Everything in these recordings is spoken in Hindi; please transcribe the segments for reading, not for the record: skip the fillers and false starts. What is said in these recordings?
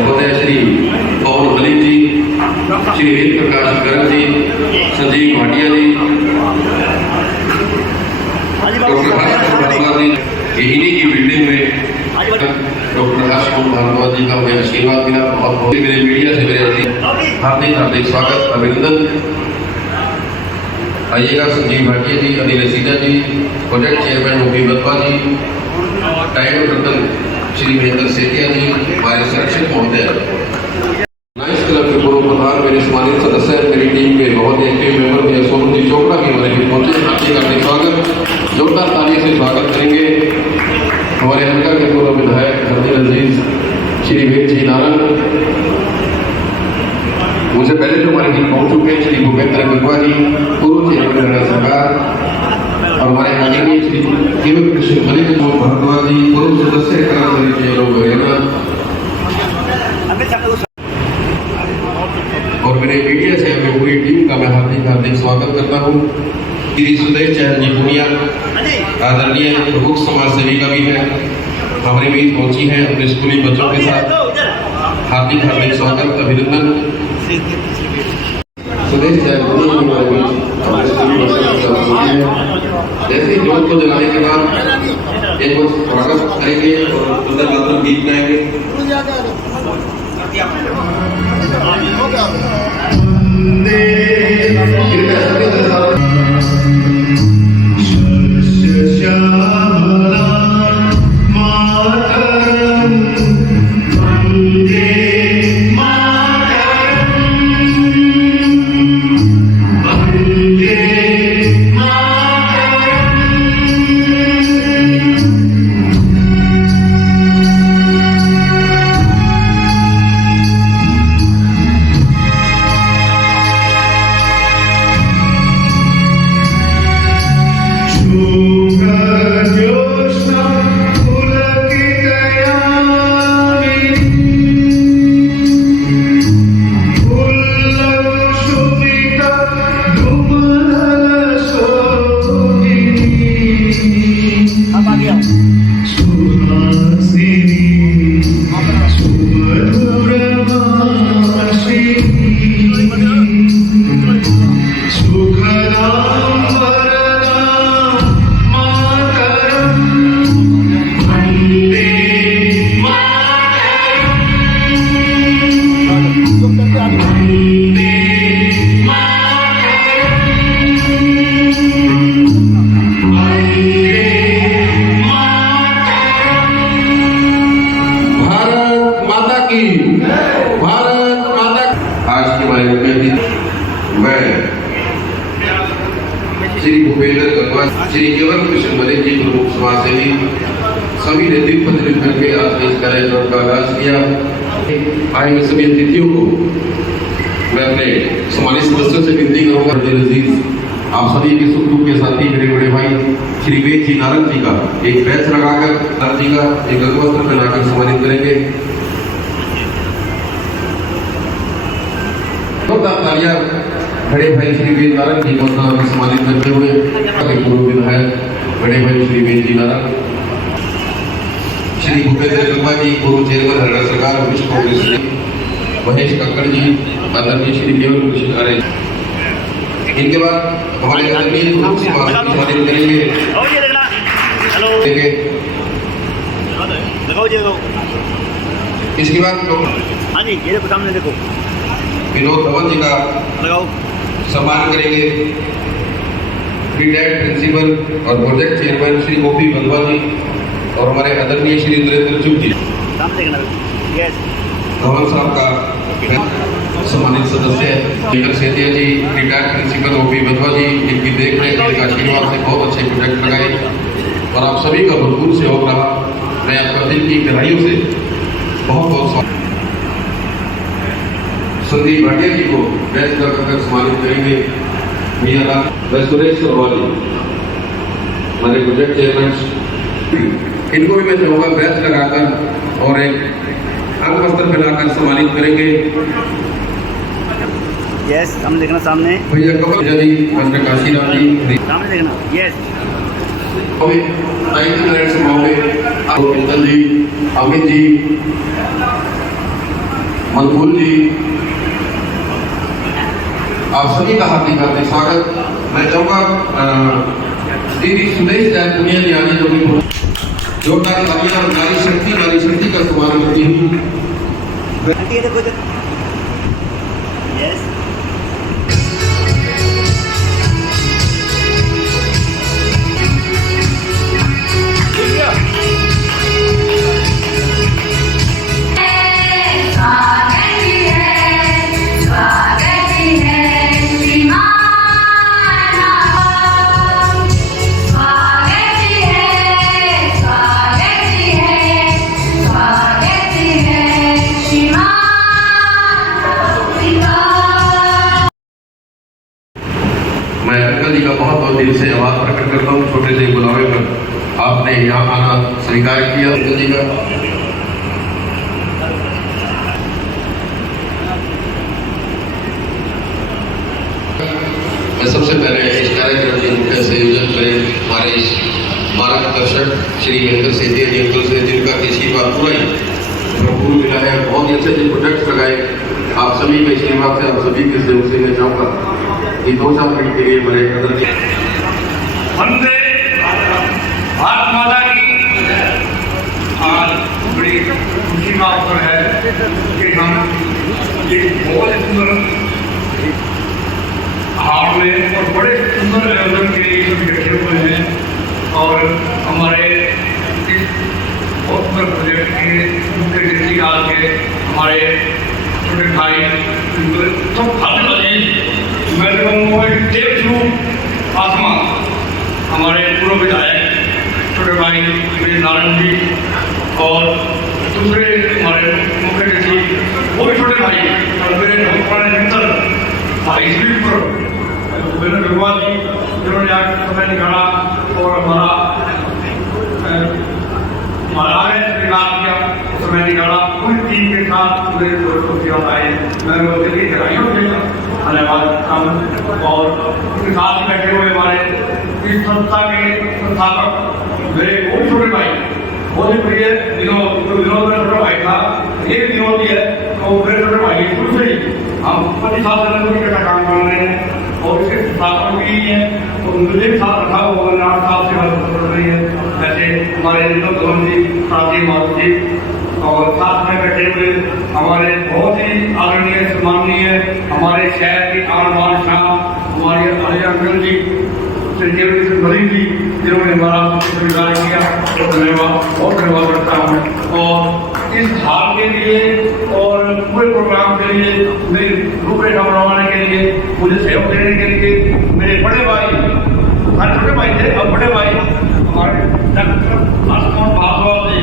महोदय श्री पवन मलिक जी, श्री वेद प्रकाश गर्ग जी, संजीव भाटिया जी, डॉक्टर भारद्वाज जी, इन्हीं की बिल्डिंग में डॉक्टर हर्षकुमार भारद्वाज जी का मैं आशीर्वाद मिला। बहुत बहुत मेरे मीडिया से मेरे हार्दिक हार्दिक स्वागत अभिनंदन। आइएगा संजीव भाटिया जी, अनिल सीधा जी, प्रोजेक्ट चेयरमैन ओपी बत्वा जी, टाइगर रतन श्री महेंद्र सेतिया जी, हमारे संरक्षक महोदय, लायंस क्लब के पूर्व प्रधान, मेरे सम्मानित सदस्य, मेरी टीम के बहुत एक्टिव मेंबर भैया सोनू जी चोपड़ा भी हमारे बीच पहुंचे। हार्दिक स्वागत, जोरदार ताली से स्वागत करेंगे हमारे हल्का के पूर्व विधायक हरदीन अजीज श्री वेद जी नारंग। मुझे पहले जो हमारे बीच पहुंच चुके हैं श्री भूपेंद्र गंगवा जी, पूर्व चेयरमैन सरकार, और हमारे आदरणीय श्री केवल कृष्ण मलिक भारद्वाज जी, पूर्व सदस्य और मेरे मीडिया से अपनी पूरी टीम का मैं हार्दिक हार्दिक स्वागत करता हूँ। श्री सुदेश चहल जी पुनिया, आदरणीय प्रमुख समाज सेविका भी है, हमारे बीच पहुंची है अपने स्कूली बच्चों के साथ। हार्दिक हार्दिक स्वागत अभिनंदन। सुदेश चहल जैसे जोत को जलाने के बाद एक स्वागत करेंगे और सुंदर मातृ गीत गाएंगे। श्री भूपेंद्र गंगवा, श्री केवल कृष्ण मलिक जी, प्रमुख समाज सेवी, सभी ने दिल पत्रित करके आज इस कार्यक्रम का आगाज किया। आए हुए सभी अतिथियों को मैं अपने सम्मानित सदस्यों से विनती करूंगा, आप सभी के सुख दुख के साथी मेरे बड़े भाई श्री वेद जी नारंग जी का एक बैच लगाकर नारंग जी का एक अगवस्त्र पहनाकर सम्मानित करेंगे। तालियां बड़े भाई श्री वेद नारंग जी को सम्मानित करते हुए पूर्व विधायक बड़े भाई श्री वेद जी नारंग, श्री भूपेंद्र गंगवा जी, पूर्व चेयरमैन हरियाणा सरकार विश्व कांग्रेस, महेश कक्कड़ जी, आदरणीय श्री केवल कृष्ण अरे। इनके बाद हमारे आदरणीय प्रमुख सम्मानित करेंगे। इसके बाद हाँ जी, ये सामने देखो, विनोद धवन जी का लगाओ सम्मान करेंगे। रिटायर्ड प्रिंसिपल और प्रोजेक्ट चेयरमैन श्री ओपी बत्वा जी और हमारे आदरणीय श्री नरेंद्र चुप जी, धवन साहब का सम्मानित सदस्य केंद्र सेतिया जी, रिटायर्ड प्रिंसिपल ओपी बत्वा जी, इनकी देखरेख इनका आशीर्वाद से बहुत अच्छे प्रोजेक्ट लगाए और आप सभी का भरपूर सहयोग रहा। मैं आपका दिल की गहराइयों से बहुत बहुत संदीप भाटिया जी को बैच कर सम्मानित करेंगे। भैया सुरेश सरवाली, हमारे प्रोजेक्ट चेयरमैन, इनको भी मैं चाहूँगा बैच लगाकर और एक अंग वस्त्र पहनाकर सम्मानित करेंगे। यस, सामने देखना, सामने भैया कमल जी, डॉक्टर काशीराम जी, सामने देखना। यस, जी, अमित जी, मनकूल जी, आप सभी का हार्दिक हार्दिक स्वागत। मैं चाहूँगा दीदी सुदेश जैन पुनिया जी आने जो भी जोरदार तालियां नारी शक्ति का शुभारंभ करती हूँ। ये देखो यस मैं अंकल जी का बहुत बहुत दिल से आभार प्रकट करता हूँ, छोटे से बुलावे पर आपने यहाँ आना स्वीकार किया। अंकल जी का मैं सबसे पहले इस कार्यक्रम के मुख्य संयोजन करें हमारे इस मार्गदर्शक श्री महेंद्र सेठी जी अंकल से, जिनका आशीर्वाद पूरा ही भरपूर मिला है। बहुत ही अच्छे अच्छे प्रोजेक्ट्स लगाए आप सभी के आशीर्वाद से, आप सभी के सहयोग से मैं चाहूँगा कि 2-4 मिनट के लिए मेरे कदर वंदे भारत माता की। आज बड़ी खुशी का अवसर है कि हम एक बहुत सुंदर हाल में और बड़े सुंदर आयोजन के लिए हम इकट्ठे हुए हैं और हमारे इस बहुत सुंदर प्रोजेक्ट के मुख्य अतिथि काल के हमारे छोटे भाई सब खाते मैं तो कहूँगा देवस्वरूप आत्मा हमारे पूर्व विधायक छोटे भाई मेरे नारायण जी और दूसरे हमारे मुख्य अतिथि वो भी छोटे भाई और मेरे बहुत पुराने मित्र भाई मेरे भगवान जी जिन्होंने आज समय निकाला और हमारा आगे किया समय निकाला पूरी टीम के साथ मेरे दोस्तों के साथ आए। मैं उनके गहराइयों से धन्यवाद और उनके साथ बैठे हुए हमारे इस संस्था के संस्थापक मेरे बहुत छोटे भाई बहुत ही प्रिय विनोद मेरा छोटा भाई था, ये भी विनोद ही है तो मेरे छोटे भाई शुरू से ही हम 25 साल से इकट्ठा काम कर रहे हैं और इसके संस्थापक भी हैं तो मुझे भी साथ रखा हुआ 8 साल से मदद कर रही है। जैसे हमारे विनोद धवन जी, प्राची माधव जी और साथ में बैठे हुए हमारे बहुत ही आदरणीय सम्माननीय हमारे शहर की आन बान शाह हमारे अजय अंकल जी, मरीन जी, जिन्होंने हमारा स्वीकार किया तो धन्यवाद बहुत धन्यवाद करता हूँ। और इस हाल के लिए और पूरे प्रोग्राम के लिए मेरी रूपरेखा बनवाने के लिए मुझे सहयोग देने के लिए मेरे बड़े भाई, हर छोटे भाई थे अब बड़े भाई हमारे डॉक्टर आसमान भागवत जी,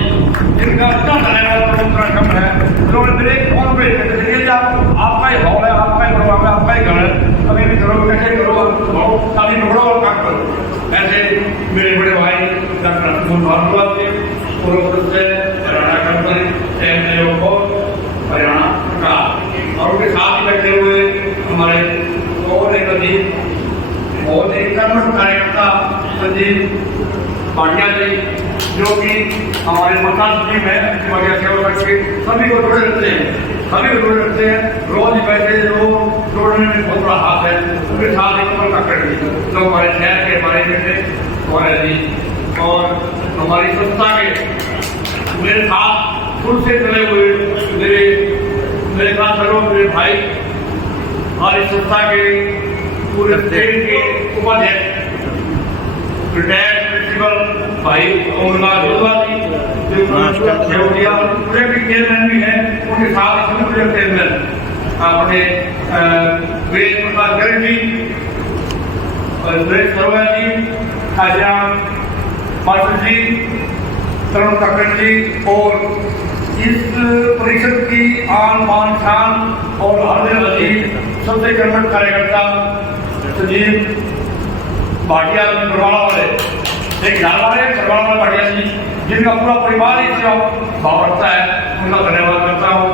जिनका इतना धन्यवाद उत्तराखंड है, उन्होंने मेरे फोन पे देखिए आपका ही हॉल है, आपका ही प्रोग्राम है, आपका ही घर है, अभी भी करो कैसे करो अभी पकड़ो और काम करो। ऐसे मेरे बड़े भाई डॉक्टर आसमान भागवत जी पूर्व सदस्य हरियाणा कंपनी हरियाणा का और उनके साथ ही बैठे हुए हमारे और एक अजीब बहुत ही कर्मठ कार्यकर्ता संजीव भाटिया जी, जो कि हमारे मतदान टीम है सेवा करके सभी को जोड़े रखते हैं, रोज ही बैठे लोग जोड़ने में बहुत बड़ा हाथ है। उनके साथ एक कमल काकड़ जी जो हमारे शहर के हमारे बेटे हमारे जी और हमारी संस्था के मेरे साथ शुरू से चले हुए मेरे साथ चलो मेरे भाई और इस संस्था के पूरे स्टेट के उपाध्यक्ष रिटायर्ड प्रिंसिपल भाई ओमनाथ जोधा जी जो प्रोजेक्ट चेयरमैन भी हैं, उनके साथ प्रोजेक्ट चेयरमैन अपने वीरेंद्र प्रसाद गर्ग जी और सुरेश सरोया जी, खाजान मास्टर जी, तरुण काकड़ जी और इस परिषद की आन बान शान और हर अजीब सबसे कर्मठ कार्यकर्ता संजीव भाटिया बरवाला वाले एक झालवाड़े बरवाला वाले भाटिया जी, जिनका पूरा परिवार ही भाव रखता है, उनका धन्यवाद करता हूँ,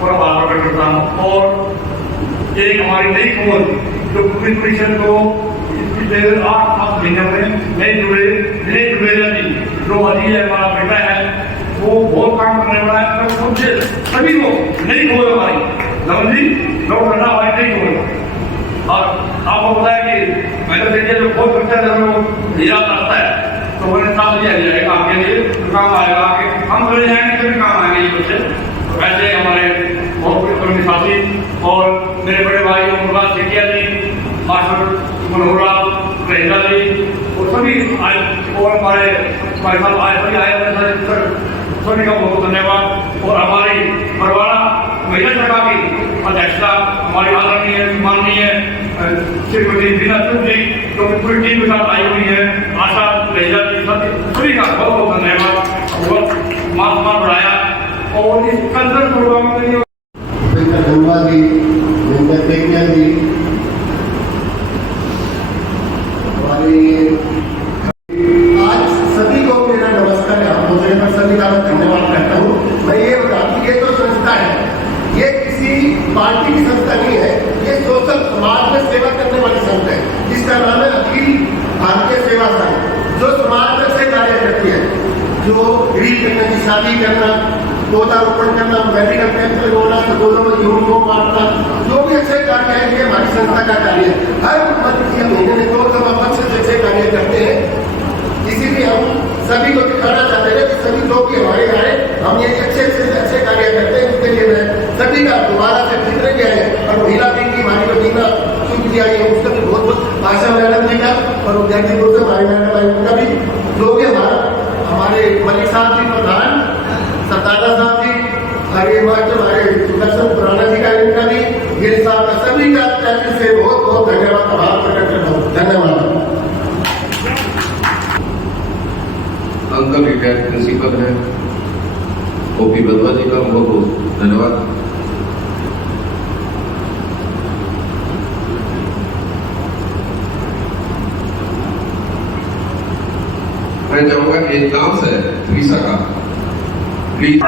पूरा भाव प्रकट करता हूँ। और एक हमारी नई खबर जो पूरी परिषद को इसकी 8 महीने में नई जुड़े जी जो अजी है हमारा बेटा है वो बहुत काम करने वाला है। तो उनसे सभी को नहीं खोए हमारी लवंजी लोग करना हमारी नहीं खोए। और आपको पता है कि मैंने देखिए जो खोज करते हैं जब वो हीरा करता है तो उन्हें साथ दिया जाएगा आपके लिए काम आएगा। आगे हम चले जाएंगे तभी काम आएंगे ये बच्चे। वैसे हमारे बहुत बड़े साथी और मेरे बड़े भाई मुर्गा सेठिया जी, मास्टर मनोहरा रहेगा जी और सभी आए और हमारे साथ आए सभी आए सभी का बहुत धन्यवाद। और हमारी बरवाड़ा महिला सभा की अध्यक्षता हमारी आदरणीय माननीय श्रीमती बीना चुप जी जो पूरी टीम के साथ आई हुई है, आशा रहेगा जी, सभी का बहुत बहुत धन्यवाद। बहुत मान बढ़ाया और इस कल्चर प्रोग्राम के लिए धन्यवाद जी, सेठिया जी हमारे। आज सभी को मेरा नमस्कार है। मुझे मैं सभी का धन्यवाद करता हूँ। मैं ये बता दूं ये तो संस्था है, ये किसी पार्टी की संस्था नहीं है, ये सोशल समाज में सेवा करने वाली संस्था है जिसका नाम है अखिल भारतीय सेवा संघ, जो समाज में से कार्य करती है, जो गरीब करने की शादी करना, पौधारोपण करना, मेडिकल कैंप लगवाना, स्कूलों में यूनिफॉर्म बांटना, जो भी अच्छे कार्य है ये हमारी संस्था का कार्य है। हर महीने में 2 सवा 5 अच्छे कार्य करते हैं। इसीलिए हम सभी को दिखाना चाहते हैं कि सभी लोग भी हमारे आए, हम ये अच्छे कार्य करते हैं। इसके लिए मैं सभी का दोबारा से फिक्र किया है। और महिला भी की हमारी जो बीना चुप किया है उसका भी बहुत बहुत आशा मैडम जी का और उद्यानपुर से हमारे मैडम भाई उनका भी जो भी हमारे मलिक साहब जी प्रधान, सतादा साहब जी, आगे हमारे सुदर्शन पुराना जी का, इनका भी, गिर साहब का, सभी का तरफ से बहुत बहुत धन्यवाद आभार प्रकट करता हूँ। धन्यवाद। अंकल रिटायर्ड प्रिंसिपल है ओपी बदवा जी का बहुत बहुत धन्यवाद। मैं चाहूंगा एक डांस है त्रिशा का, प्लीज।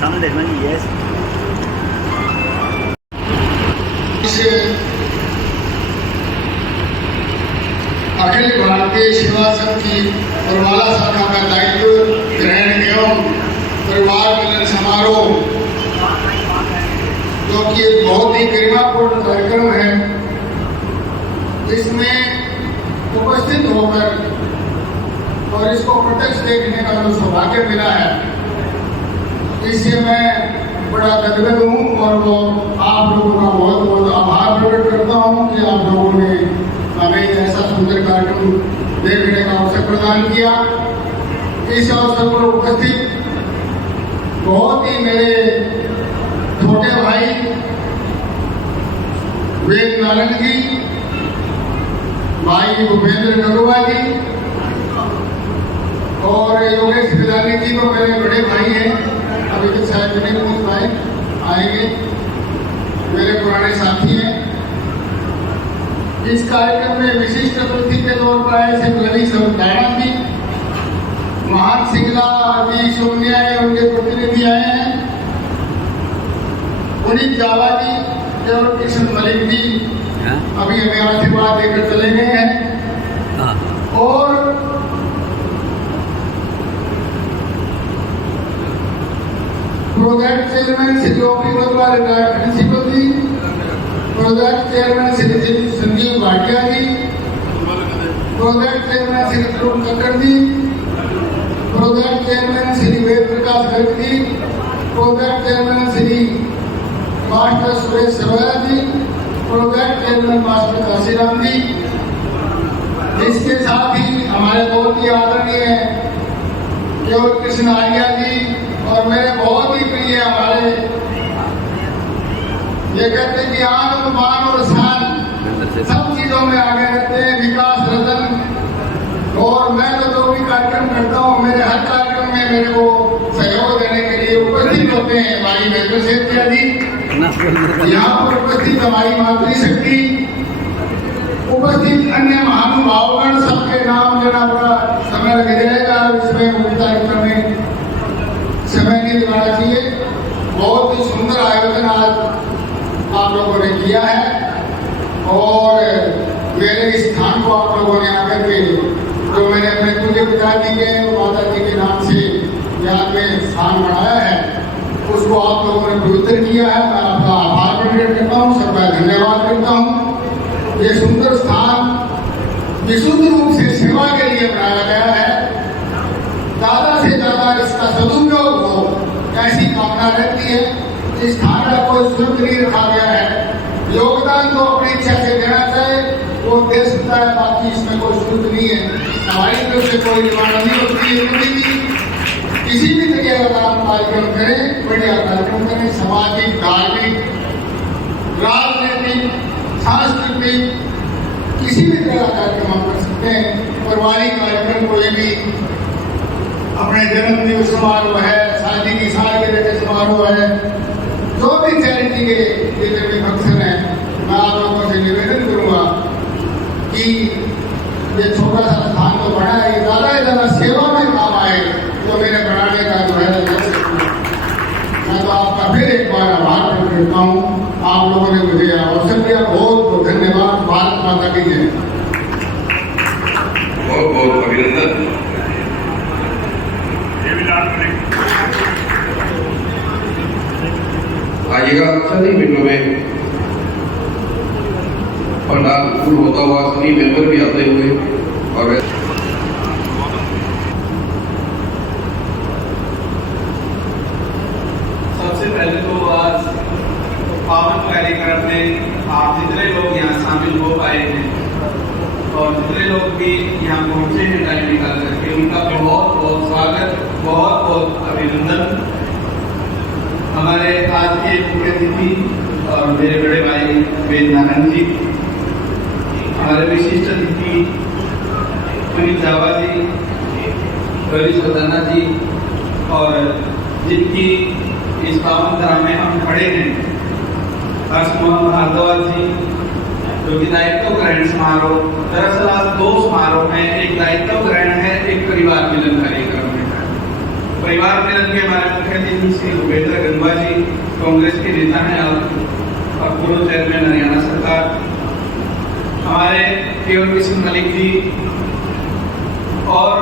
सामने देखना जी। यस अखिल भारतीय सेवा संघ की बरवाला शाखा का दायित्व ग्रहण एवं परिवार मिलन समारोह, जो कि एक बहुत ही गरिमापूर्ण कार्यक्रम है, इसमें उपस्थित होकर और इसको प्रत्यक्ष देखने का जो सौभाग्य मिला है, इससे मैं बड़ा गदगद हूँ और वो आप लोगों का बहुत बहुत आभार प्रकट करता हूँ कि आप लोगों ने हमें ऐसा सुंदर कार्यक्रम देखने का अवसर प्रदान किया। इस अवसर पर उपस्थित बहुत ही मेरे छोटे भाई वेद नारायण जी, भाई भूपेंद्र नगुआ जी और योगेश बिलानी जी तो मेरे बड़े भाई हैं, अभी तक शायद नहीं पहुंच पाए, आएंगे, मेरे पुराने साथी हैं। इस कार्यक्रम में विशिष्ट अतिथि के तौर पर आए थे रवि सवताड़ा जी, महान सिंगला जी सोनिया है, उनके प्रतिनिधि आए हैं, पुनीत जावा जी और किशन मलिक जी अभी हमें आशीर्वाद देकर चले गए हैं। और project chairman Shri OP Badwa retired principal ji, project chairman Shri Sanjeev Bhatia ji, project chairman Shri Tarun Kakkar ji, project chairman Shri Ved Prakash Garg ji, project chairman Shri master Suresh Sarwara ji, project chairman master Kashiram ji, इसके साथ ही हमारे बहुत ही आदरणीय केवल कृष्ण आर्या जी और मेरे बहुत ही प्रिय हमारे ये कहते हैं कि आनंद मान और शान सब चीजों में आगे रहते हैं, विकास रतन। और मैं तो जो भी कार्यक्रम करता हूँ मेरे हर कार्यक्रम में मेरे को सहयोग देने के लिए उपस्थित होते हैं भाई वेद सेठिया जी, यहाँ पर उपस्थित हमारी मातृशक्ति, उपस्थित अन्य महानुभावगण, सबके नाम लेना बड़ा समय लग जाएगा, इसमें कार्यक्रम में समय नहीं लगाना चाहिए। बहुत ही सुंदर आयोजन आज आप लोगों ने किया है और मेरे इस स्थान को आप लोगों ने आकर के जो मैंने अपने पूज्य पिताजी के और माता जी के नाम से याद में स्थान बनाया है उसको आप लोगों ने पवित्र किया है। मैं आपका आभार प्रकट करता हूँ, सबका धन्यवाद करता हूँ। ये सुंदर स्थान विशुद्ध रूप से सेवा के लिए बनाया गया है। ज्यादा से ज्यादा इसका सदुपयोग हो ऐसी कामना रहती है। इस स्थान का कोई शुल्क नहीं रखा गया है। योगदान तो अपनी इच्छा से देना चाहे वो दे सकता है, बाकी इसमें कोई शुल्क नहीं है। हमारी तरफ से कोई डिमांड नहीं होती है। कभी भी किसी भी तरह का आप कार्यक्रम करें, बढ़िया कार्यक्रम करें, सामाजिक, धार्मिक, राजनीतिक, सांस्कृतिक किसी भी तरह का कार्यक्रम आप कर सकते हैं। पारिवारिक कार्यक्रम कोई भी अपने जन्मदिन समारोह है, शादी की सालगिरह के समारोह है, जो भी चैरिटी के जितने भी फंक्शन है, मैं आप लोगों से निवेदन करूंगा कि ये छोटा सा स्थान तो बड़ा है, ज्यादा से ज्यादा सेवा में काम आए तो मेरे बनाने का जो है मैं तो आपका फिर एक बार आभार प्रकट करता हूँ। आप लोगों ने मुझे अवसर दिया, बहुत बहुत धन्यवाद। भारत माता की जय। बहुत बहुत अभिनंदन। आइएगा सभी मिनटों में पंडाल फुल होता हुआ सभी मेंबर भी आते हुए और सबसे पहले तो आज पावन कार्यक्रम में आप जितने लोग यहाँ शामिल हो पाए हैं और जितने लोग भी यहाँ पहुँचे हैं टाइम निकाल करके, उनका बहुत बहुत स्वागत, बहुत बहुत अभिनंदन। हमारे आज के मुख्य अतिथि और मेरे बड़े भाई वेद नारायण जी, हमारे विशिष्ट अतिथि पुनीत जावा जी, रवि सदाना जी, और जिनकी इस पावन धारा में हम खड़े हैं, हर्ष मोहन भारद्वाज जी, जो कि दायित्व ग्रहण समारोह, दरअसल आज दो समारोह हैं, एक दायित्व ग्रहण है, एक परिवार मिलन कार्यक्रम है। परिवार मिलन के हमारे मुख्य अतिथि श्री भूपेंद्र गंगवा जी, कांग्रेस के नेता हैं और पूर्व चेयरमैन हरियाणा सरकार, हमारे केवल किशन मलिक जी, और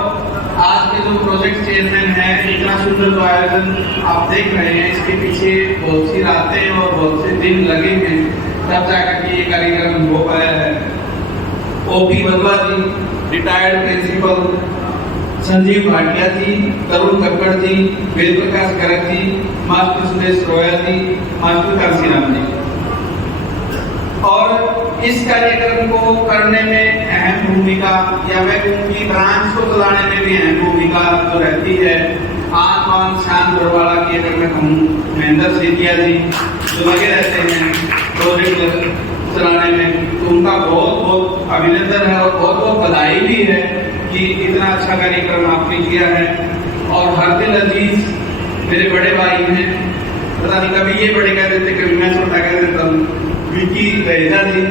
आज के जो प्रोजेक्ट चेयरमैन हैं। इतना सुंदर जो आयोजन आप देख रहे हैं, इसके पीछे बहुत सी रातें और बहुत से दिन लगे हैं, तब जाकर के ये कार्यक्रम हो पाया है। ओपी बदवा जी, रिटायर्ड प्रिंसिपल, संजीव भाटिया जी, तरुण कक्कड़ जी, वेद प्रकाश गर्ग जी, मास्टर सुरेश रोया जी, मास्टर कांसीराम जी, और इस कार्यक्रम को करने में अहम भूमिका, या मैं कहूँगी ब्रांच को चलाने में भी अहम भूमिका जो रहती है, आंख वांग शांत बरवाड़ा की अगर मैं कहूँ महेंद्र सेठिया जी, जो लगे रहते हैं प्रोजेक्ट चलाने में, तो उनका बहुत बहुत अभिनंदन है और बहुत बहुत बधाई भी है कि इतना अच्छा कार्यक्रम आपने किया है। और हर दिन अजीज मेरे बड़े भाई हैं, पता नहीं कभी ये बड़े कह देते, कभी मैं छोटा कह देता हूँ, विकी दहेजा जी,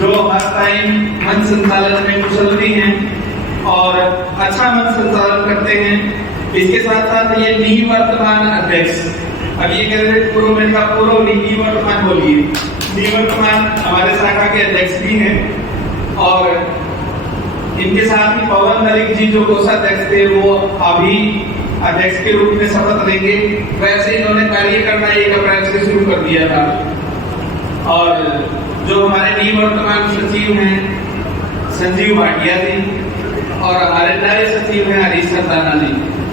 जो हर टाइम मन संचालन में कुशल भी हैं और अच्छा मन संचालन करते हैं। इसके साथ साथ ये निवर्तमान अध्यक्ष, अब ये कह रहे पूर्व में का पूर्व निवर्तमान बोलिए, निवर्तमान हमारे शाखा के अध्यक्ष भी हैं, और इनके साथ ही पवन मलिक जी जो कोषाध्यक्ष थे, वो अभी अध्यक्ष के रूप में शपथ लेंगे। वैसे इन्होंने कार्य करना 1 अप्रैल से शुरू कर दिया था। और जो हमारे निवर्तमान सचिव हैं संजीव भाटिया जी, और हमारे नए सचिव हैं हरीश सरदाना जी,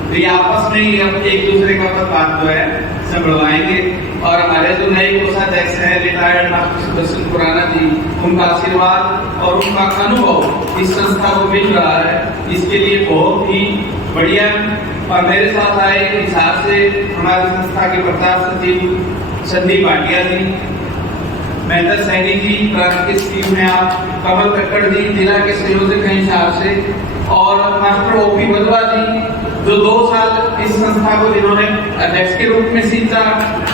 तो ये आपस में ही हम एक दूसरे का बात जो है संभलवाएंगे। और हमारे जो नए कोषाध्यक्ष हैं रिटायर्ड मास्टर सुदर्शन खुराना जी, उनका आशीर्वाद और उनका अनुभव इस संस्था को मिल रहा है, इसके लिए बहुत ही बढ़िया। और मेरे साथ आए हिसाब से हमारी संस्था के प्रचार सचिव संदीप भाटिया जी, महेंद्र सैनी जी, प्रांत के स्कीम में आप कमल कक्कड़ जी, जिला के संयोजक हैं हिसाब से, और मास्टर ओपी बदवा जी, जो 2 साल इस संस्था को जिन्होंने अध्यक्ष के रूप में सींचा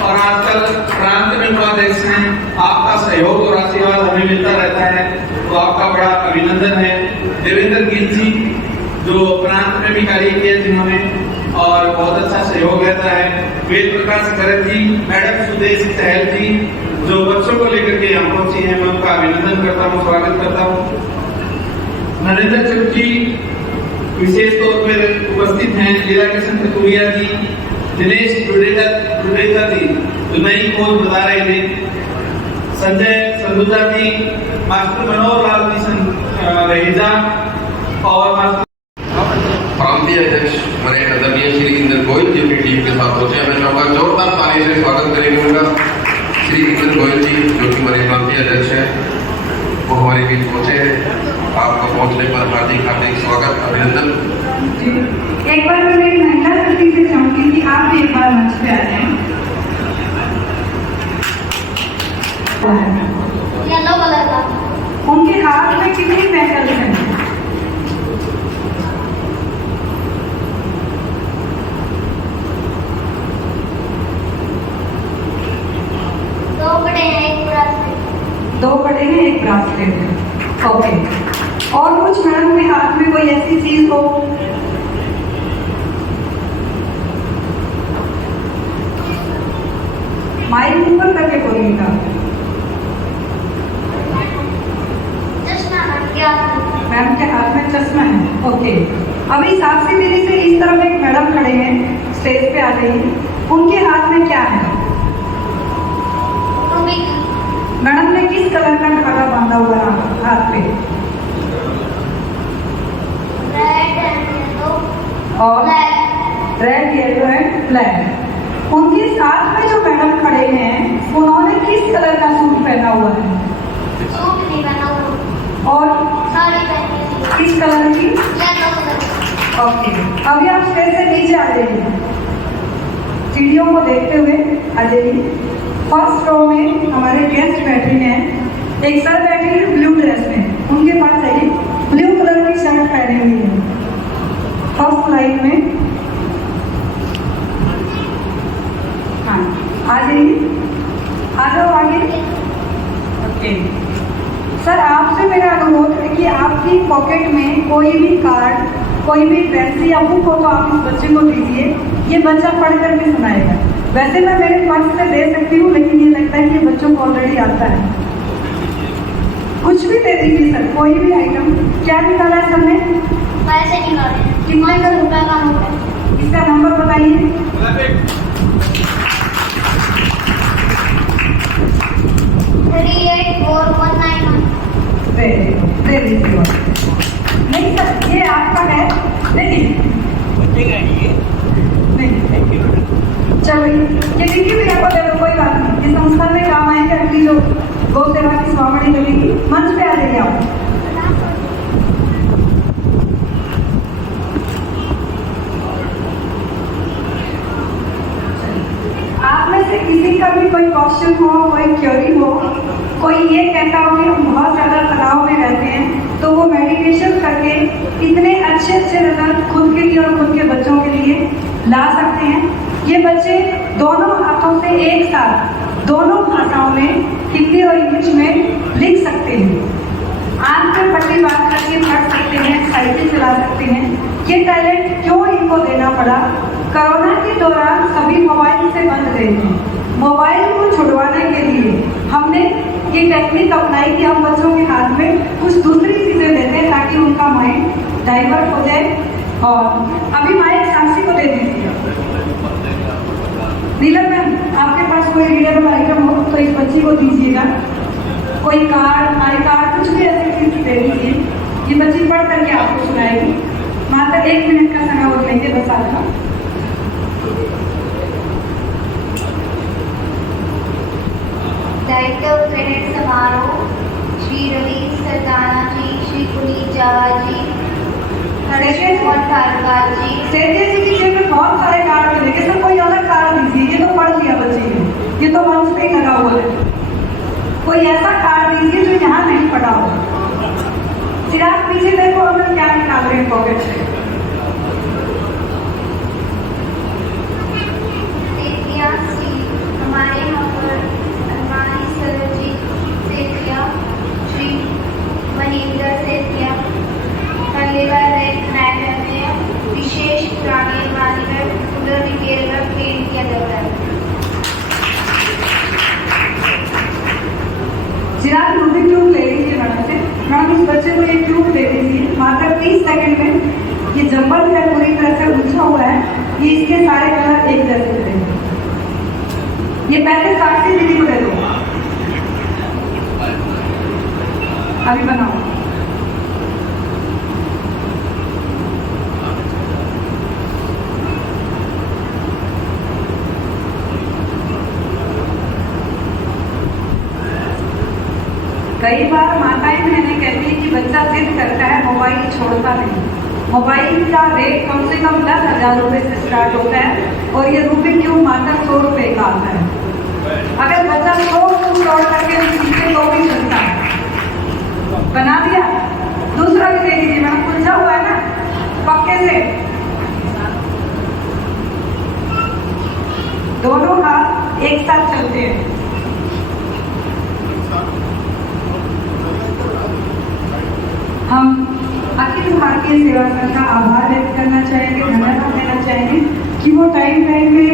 और आजकल प्रांत में उपाध्यक्ष हैं। आपका सहयोग और आशीर्वाद हमें मिलता रहता है, तो आपका बड़ा अभिनंदन है। देवेंद्र गिल जी, जो प्रांत में भी कार्य किया, जिन्होंने और बहुत अच्छा सहयोग रहता है। वेद प्रकाश करत जी, मैडम सुदेश सहल जी जो बच्चों को लेकर के यहाँ पहुंची हैं, मैं उनका अभिनंदन करता हूँ, स्वागत करता हूँ। नरेंद्र चुप जी विशेष तौर पर उपस्थित हैं, लीला कृष्ण कटुरिया जी, दिनेश जुडेजा जी जो नई खोज बता रहे थे, संजय संधुजा जी, मास्टर मनोहर लाल जी रहेजा और मास्टर प्रांतीय अध्यक्ष हमारे आदरणीय श्री इंद्र गोयल जी अपनी टीम के साथ पहुंचे हैं। मैं चाहूंगा जोरदार ताली से स्वागत करेंगे उनका। श्री इंद्र गोयल जी जो कि हमारे प्रांतीय अध्यक्ष हैं, वो हमारे बीच पहुंचे हैं। आपका पहुंचने पर हार्दिक हार्दिक स्वागत, अभिनंदन। एक बार मैं मेरी महिला शक्ति से चाहूंगी कि आप भी एक बार मंच पे आ जाएं। येलो कलर का। उनके हाथ में कितनी पेटल्स हैं? दो बड़े हैं, एक ब्रासलेट। दो बड़े हैं, एक ब्रासलेट है। ओके। और कुछ मैडम के हाथ में कोई ऐसी चीज हो? माइक ऊपर करके बोलिएगा। चश्मा लग गया। मैम के हाथ में चश्मा है। ओके। अभी साक्षी दीदी से इस तरफ एक मैडम खड़े हैं, स्टेज पे आ गई, उनके हाथ में क्या है? मैडम ने किस कलर का धागा बांधा हुआ है हाथ पे? रेड एंड येलो और black. Red, yellow and black. उनके साथ में जो मैडम खड़े हैं, उन्होंने किस कलर का सूट पहना हुआ है? सूट नहीं पहना हुआ। और साड़ी पहनी है। किस कलर की? Yellow colour. ओके। अभी आप स्टेज से नीचे आ जाइए, सीढ़ियों को देखते हुए आ जाइए। फर्स्ट रो में हमारे गेस्ट बैठे हैं, एक सर बैठे हैं ब्लू ड्रेस में, उनके पास जाइए, ब्लू कलर की शर्ट पहने हुई है फर्स्ट लाइन में। हाँ, आ जाइए, आ जाओ आगे। ओके सर, आपसे मेरा अनुरोध है कि आपकी पॉकेट में कोई भी कार्ड, कोई भी पेंसिल या बुक हो तो आप इस बच्चे को दीजिए, ये बच्चा पढ़ करके सुनाएगा। वैसे मैं मेरे पर्स से दे सकती हूँ, लेकिन ये लगता है कि बच्चों को ऑलरेडी आता है। कुछ भी दे दीजिए सर, कोई भी आइटम। क्या निकाला है सर ने? पैसे निकाले। कितने का? ₹5 का नोट है। इसका नंबर बताइए। 384191। दे दीजिए। नहीं सर, ये आपका है। नहीं चलो, ये देखिए भी आपको दे दो, कोई बात नहीं। इस संस्था में काम आएंगे, अगली जो गौ सेवा की स्वावणी लगेगी, मंच पे आ जाइए आप। आप में से किसी का भी कोई क्वेश्चन हो, कोई क्वेरी हो, कोई ये कहता हो कि हम बहुत ज़्यादा तनाव में रहते हैं, तो वो मेडिटेशन करके इतने अच्छे अच्छे रिजल्ट खुद के लिए और खुद के बच्चों के लिए ला सकते हैं। ये बच्चे दोनों हाथों से एक साथ दोनों भाषाओं में, हिंदी और इंग्लिश में लिख सकते हैं, आंख पे पट्टी बांध करके पढ़ सकते हैं, साइकिल चला सकते हैं। ये टैलेंट क्यों इनको देना पड़ा? कोरोना के दौरान सभी मोबाइल से बंद गए थे। मोबाइल को छुड़वाने के लिए हमने ये टेक्निक अपनाई कि हम बच्चों के हाथ में कुछ दूसरी चीज़ें देते हैं ताकि उनका माइंड डाइवर्ट हो जाए। और अभी माइक साक्षी को दे दीजिए। नीलम मैम, आपके पास कोई रीडेबल आइटम हो तो इस बच्ची को दीजिएगा। कोई कार्ड, आई कार्ड, कुछ भी ऐसी चीज दे दीजिए। ये बच्ची पढ़ करके आपको सुनाएगी। मात्र 1 मिनट का समय वो लेंगे बस आपका। दायित्व क्रेडिट समारोह श्री रवि सरदाना जी, श्री पुनीत जावा जी, हर्षित और भारद्वाज जी। सेठिया जी की जेब में बहुत सारे कार्ड मिलेंगे सर, कोई अलग कार्ड दीजिए। ये तो पढ़ लिया बच्चे ने, ये तो मंच पे ही लगा हुआ है। कोई ऐसा कार्ड दीजिए जो यहाँ नहीं पढ़ा हो। चिराग पीछे देखो, अंदर क्या निकाल रहे हैं पॉकेट से। सेठिया सी, हमारे यहाँ पर अलमारी सरजी सेठिया, श्री महेंद्र सेठिया, पहली बार विशेष प्राणी मानव मेरे घर पेंट किया जाता है। चिराग रूबिक क्यूब ले लीजिए मैडम से। मैडम इस बच्चे को ये क्यूब दे दीजिए। मात्र 30 सेकंड में ये जंबल है पूरी तरह से उलझा हुआ है। ये इसके सारे कलर एक जैसे करेंगे। ये पैसे साक्षी दीदी को दे दो। अभी बनाओ। कई बार माताएं बहनें कहती है कि बच्चा जिद करता है, मोबाइल छोड़ता नहीं। मोबाइल का रेट कम से कम 10,000 रुपए से स्टार्ट होता है और ये रूबिक क्यूब मात्र 100 रुपए का आता है। अगर बच्चा 100 क्यूब तोड़ करके सीखे तो भी चलता है। बना दिया। दूसरा भी दे दीजिए मैडम, उलझा हुआ है ना पक्के से। दोनों हाथ एक साथ चलते हैं। हम अखिल भारतीय सेवा संघ का आभार व्यक्त करना चाहेंगे, धन्यवाद देना चाहेंगे कि वो टाइम में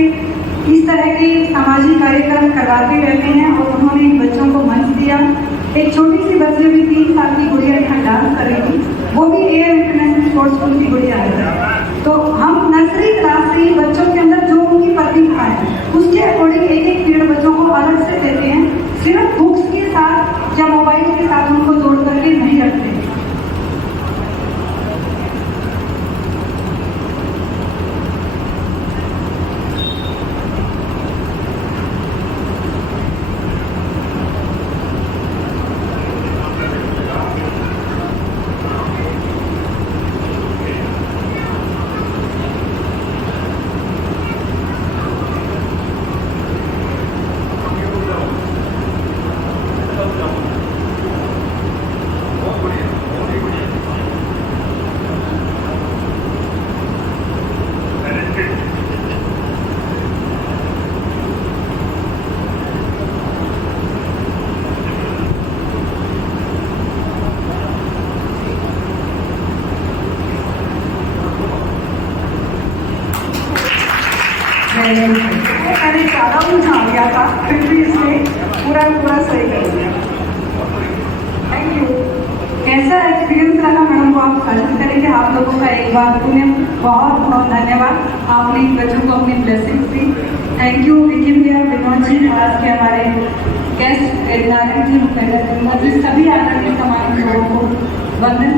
इस तरह के सामाजिक कार्यक्रम करवाते रहते हैं और उन्होंने इन बच्चों को मंच दिया। एक छोटी सी बच्ची भी 3 साल की गुड़िया यहाँ डांस करेगी, वो भी एयर इंटरनेशनल स्पोर्ट्स स्कूल की गुड़िया है। तो हम नर्सरी क्लास से बच्चों के अंदर जो उनकी प्रतिभा है उसके अकॉर्डिंग एक पीरियड बच्चों को अलग से देते हैं। सिर्फ बुक्स के साथ या मोबाइल के साथ उनको जोड़ करके नहीं रखते। मैंने ज़्यादा बुझा लिया था, फिर भी इसने पूरा सही कर दिया। Thank you. कैसा एक्सपीरियंस रहा मैडम को आप साझा करेंगे। आप लोगों का एक बार पुनः बहुत बहुत धन्यवाद। आपने इन बच्चों को अपनी blessings the. Thank you Vicky भैया, विनोद जी, आज के हमारे गेस्ट नारायण जी, मुकेंद्र जी, सभी आदरणीय समाज लोगों को वंदन।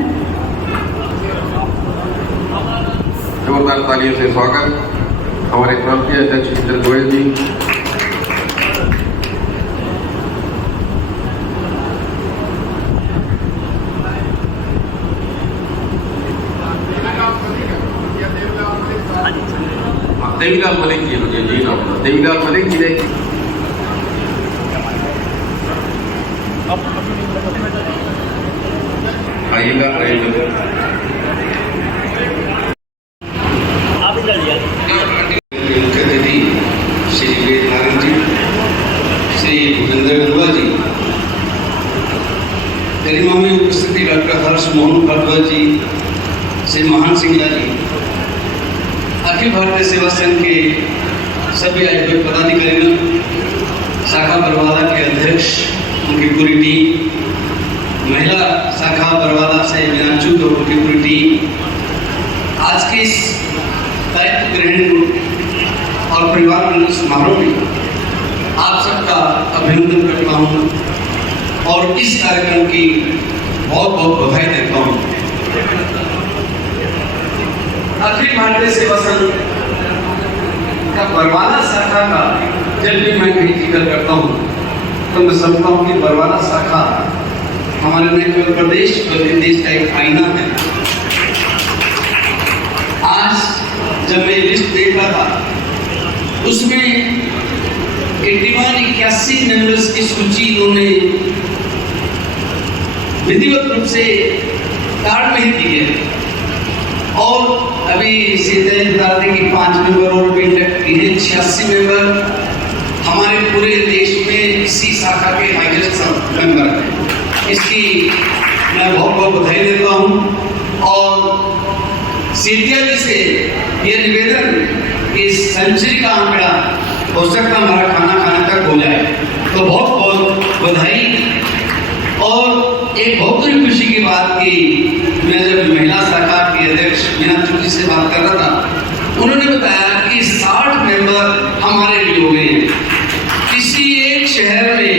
जोरदार तालियों से स्वागत हमारे प्रांतीय अध्यक्ष मिस्टर गोयल जी। देवीलाल मलिक जी मुझे जी नाम देवीलाल मलिक जी ने आइएगा आप इधर लिया। मुख्य अतिथि श्री वेद नारायण जी, श्री भूपेंद्र गंगवा जी, गरिमा में उपस्थिति डॉक्टर हर्ष मोहन भारद्वाज जी, श्री महान सिंगला जी, अखिल भारतीय सेवा संघ के सभी आए हुए पदाधिकारी, शाखा बरवाला के अध्यक्ष, उनकी पूरी टीम, महिला शाखा बरवाला से मीनाक्षी और उनकी पूरी टीम, आज के इस दायित्व ग्रहण और परिवार मिलन समारोह में आप सबका अभिनंदन करता हूँ और इस कार्यक्रम की बहुत बहुत बधाई देता हूँ। अखिल भारतीय सेवा संघ का बरवाला शाखा का जब भी मैं कहीं जिक्र करता हूँ तो मैं समझता हूँ कि बरवाला शाखा हमारे न केवल प्रदेश बल्कि देश का एक आईना है। आज जब मैं लिस्ट देख रहा था उसमें 81 मेंबर्स की सूची उन्होंने विधिवत रूप से कार्ड में ही दी है और अभी सीधे बता दें कि 5 मेंबर और भी इंडक्ट किए हैं। 86 मेंबर हमारे पूरे देश में इसी शाखा के हाईएस्ट मेंबर हैं। इसकी मैं बहुत बहुत बधाई देता हूँ और सीतिया जी से ये निवेदन इस सेंचुरी का आंकड़ा हो सकता हमारा खाना खाने तक हो जाए। तो बहुत बहुत बधाई। और एक बहुत ही खुशी की बात की, मैं जब महिला शाखा के अध्यक्ष मीना चुकी से बात कर रहा था, उन्होंने बताया कि 60 मेंबर हमारे भी हो गए हैं। किसी एक शहर में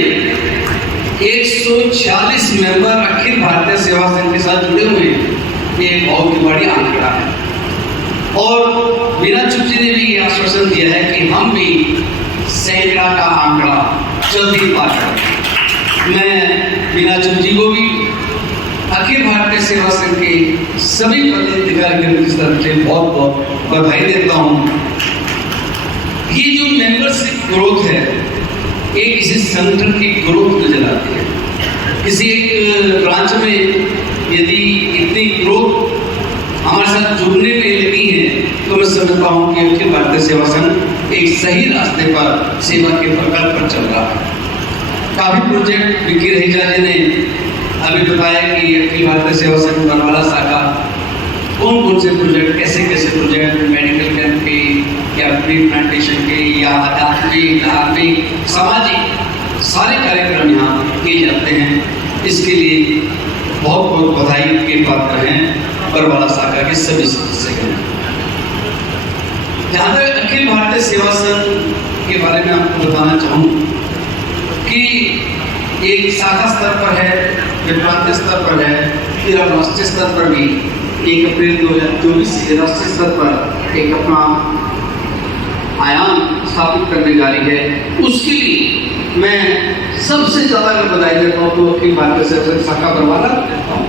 146 मेंबर अखिल भारतीय सेवा संघ के साथ जुड़े हुए हैं। ये बहुत ही बड़ी आंकड़ा है। और मीना चुकी ने भी ये आश्वासन दिया है कि हम भी सैकड़ा का आंकड़ा जल्द ही पार करेंगे। मैं मीना चुकी को भी अखिल भारतीय सेवा संघ के सभी पदाधिकारियों की तरफ से बहुत बहुत बधाई देता हूँ। ये जो मेंबरशिप ग्रोथ है, ये किसी संगठन की ग्रोथ नजर आती है। किसी एक ब्रांच में यदि इतनी ग्रोथ हमारे साथ जुड़ने में लगी है, तो मैं समझता हूँ कि अखिल भारतीय सेवा संघ एक सही रास्ते पर सेवा के प्रकल्प पर चल रहा है। काफी प्रोजेक्ट विकी रहेजा जी ने अभी बताया कि अखिल भारतीय सेवा संघ बरवाला शाखा कौन कौन से प्रोजेक्ट, कैसे कैसे प्रोजेक्ट, मेडिकल कैंप के या ट्री प्लांटेशन के या आध्यात्मिक, धार्मिक, सामाजिक सारे कार्यक्रम यहाँ किए जाते हैं। इसके लिए बहुत बहुत बधाई के पात्र हैं बरवाला शाखा के सभी सदस्यगण। जहाँ तक अखिल भारतीय सेवा संघ के बारे में आपको बताना चाहूँ कि एक शाखा स्तर पर है, विप्रांतीय स्तर पर है, फिर अब राष्ट्रीय स्तर पर भी 1 अप्रैल 2024 से राष्ट्रीय स्तर पर एक अपना आयाम स्थापित करने जा रही है। उसके लिए मैं सबसे ज्यादा अगर बधाई देता हूँ तो अखिल भारतीय सेवा संघ शाखा बरवाला देता हूँ,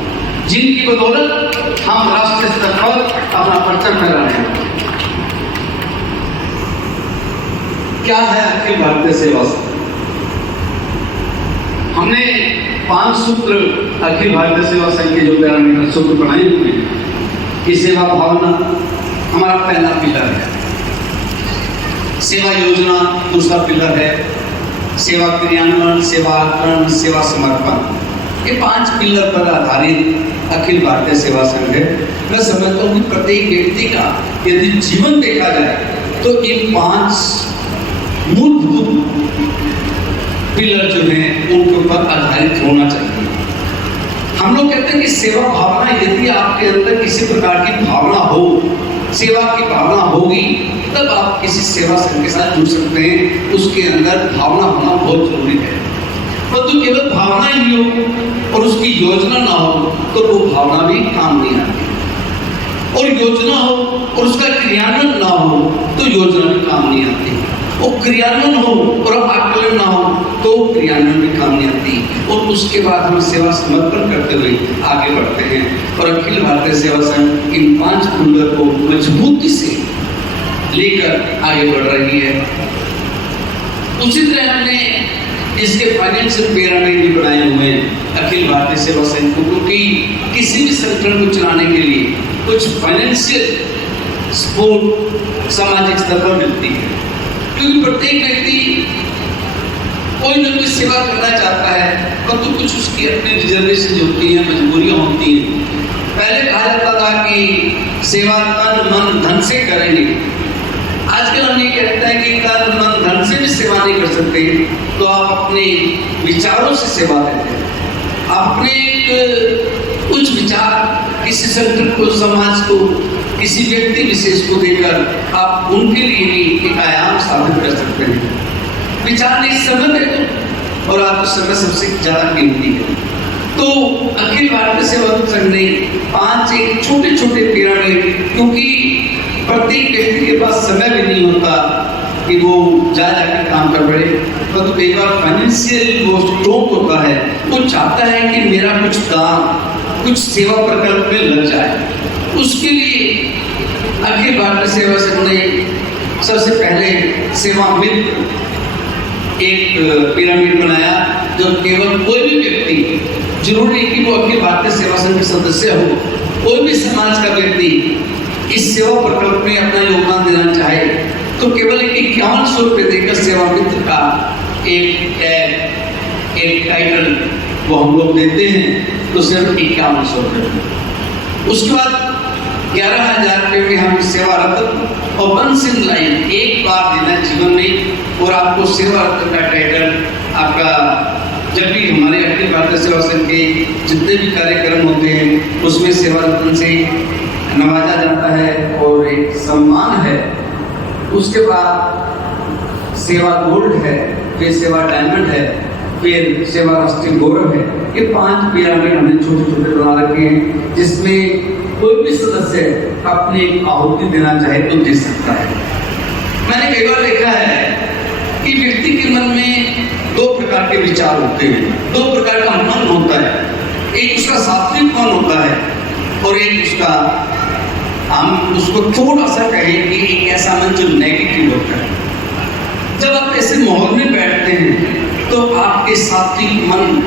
जिनकी बदौलत हम राष्ट्रीय स्तर पर अपना परचम फहरा रहे हैं। क्या है अखिल भारतीय सेवा संघ? हमने 5 सूत्र अखिल भारतीय सेवा संघ के जो पैरामीटर सूत्र बनाए हुए हैं, कि सेवा भावना हमारा पहला पिलर है, सेवा योजना दूसरा पिलर है, सेवा क्रियान्वयन, सेवा आचरण, सेवा समर्पण। ये 5 पिलर पर आधारित अखिल भारतीय सेवा संघ है। मैं समझता हूँ कि प्रत्येक व्यक्ति का यदि जीवन देखा जाए तो इन 5 मूलभूत पिलर जो हैं उनके ऊपर आधारित होना चाहिए। हम लोग कहते हैं कि सेवा भावना, यदि आपके अंदर किसी प्रकार की भावना हो, सेवा की भावना होगी, तब आप किसी सेवा संघ के साथ जुड़ सकते हैं। उसके अंदर भावना होना बहुत जरूरी है। परंतु केवल भावना ही हो और उसकी योजना ना हो तो वो भावना भी काम नहीं आती, और योजना हो और उसका क्रियान्वयन ना हो तो योजना भी काम नहीं आती, और क्रियान्वयन हो और आकलन ना हो तो क्रियान्वयन भी काम नहीं आती। और उसके बाद हम सेवा समर्पण करते हुए आगे बढ़ते हैं। और अखिल भारतीय सेवा संघ इन 5 पिलर को मजबूती से लेकर आगे बढ़ रही है। उसी तरह हमने इसके फाइनेंशियल पिरामिड भी बनाए हुए हैं अखिल भारतीय सेवा संघ को, क्योंकि किसी भी संगठन को चलाने के लिए कुछ फाइनेंशियल सपोर्ट सामाजिक स्तर पर मिलती है, क्योंकि प्रत्येक व्यक्ति कोई न कोई सेवा करना चाहता है, परंतु कुछ उसकी अपनी रिजर्वेशन होती है, मजबूरियां होती हैं। पहले कहा जाता था कि सेवा तन मन धन से करेंगे, आजकल हम ये कहते हैं कि तन मन धन से भी सेवा नहीं कर सकते, तो आप अपने विचारों से सेवा देते हैं। आप अपने कुछ विचार किसी संगठन को, समाज को, किसी व्यक्ति विशेष को देकर आप उनके लिए भी एक आयाम स्थापित कर सकते हैं। विचार नहीं, समय दे दो, और आपको समय सबसे ज्यादा कीमती है। तो अखिल भारतीय सेवा संघ ने 5 एक छोटे छोटे पिरामिड, क्योंकि प्रत्येक व्यक्ति के पास समय भी नहीं होता कि वो जाकर काम कर पड़े, तो कई बार फाइनेंशियल वो स्ट्रोक होता है, वो चाहता है कि मेरा कुछ काम, कुछ सेवा प्रकल्प में लग जाए। उसके लिए अखिल भारतीय सेवा संघ ने सबसे पहले सेवा मित्र एक पिरामिड बनाया, जो केवल कोई भी व्यक्ति, जरूरी नहीं कि वो अखिल भारतीय सेवा संघ के सदस्य हो, कोई भी समाज का व्यक्ति इस सेवा प्रकल्प में अपना योगदान देना चाहे तो केवल 5100 रुपये देकर सेवा मित्र का एक टैग, एक टाइटल वो हम लोग देते हैं, तो सिर्फ 5100 रुपये। उसके बाद 11,000 रुपये में हम सेवा रत्न और वंस इन लाइफ एक बार देना जीवन में, और आपको सेवा रत्न का टाइटल आपका जब भी हमारे अखिल भारतीय सेवा संघ के जितने भी कार्यक्रम होते हैं उसमें सेवा रत्न से नवाजा जाता है और एक सम्मान है। उसके बाद सेवा गोल्ड है, फिर सेवा डायमंड है, फिर सेवा राष्ट्रीय गौरव है। ये 5 पिरामिड हमने छोटे छोटे बना रखे हैं, जिसमें कोई भी सदस्य अपनी आहुति देना चाहे तो दे सकता है। मैंने कई बार देखा है कि व्यक्ति के मन में 2 प्रकार के विचार होते हैं, 2 प्रकार का मन होता है। एक उसका सात्विक मन होता है और एक उसका, हम उसको थोड़ा सा कहें कि एक ऐसा मन जो नेगेटिव होता है। जब आप ऐसे माहौल में बैठते हैं तो आपके सात्विक मन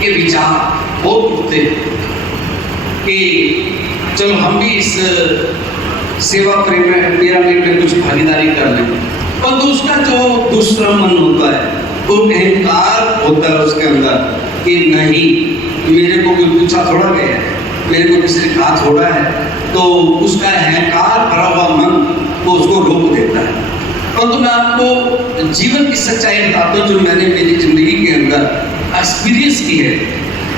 के विचार बहुत उठते हैं कि चलो हम भी इस सेवा पिरामिड में कुछ भागीदारी कर लें। और उसका जो दूसरा मन होता है वो अहंकार होता है उसके अंदर कि नहीं, मेरे को कोई पूछा थोड़ा गया है, मेरे को किसी ने कहा थोड़ा है, तो उसका अहंकार भरा हुआ मन वो उसको रोक देता है। परंतु मैं आपको जीवन की सच्चाई बताता हूँ जो मैंने मेरी जिंदगी के अंदर एक्सपीरियंस की है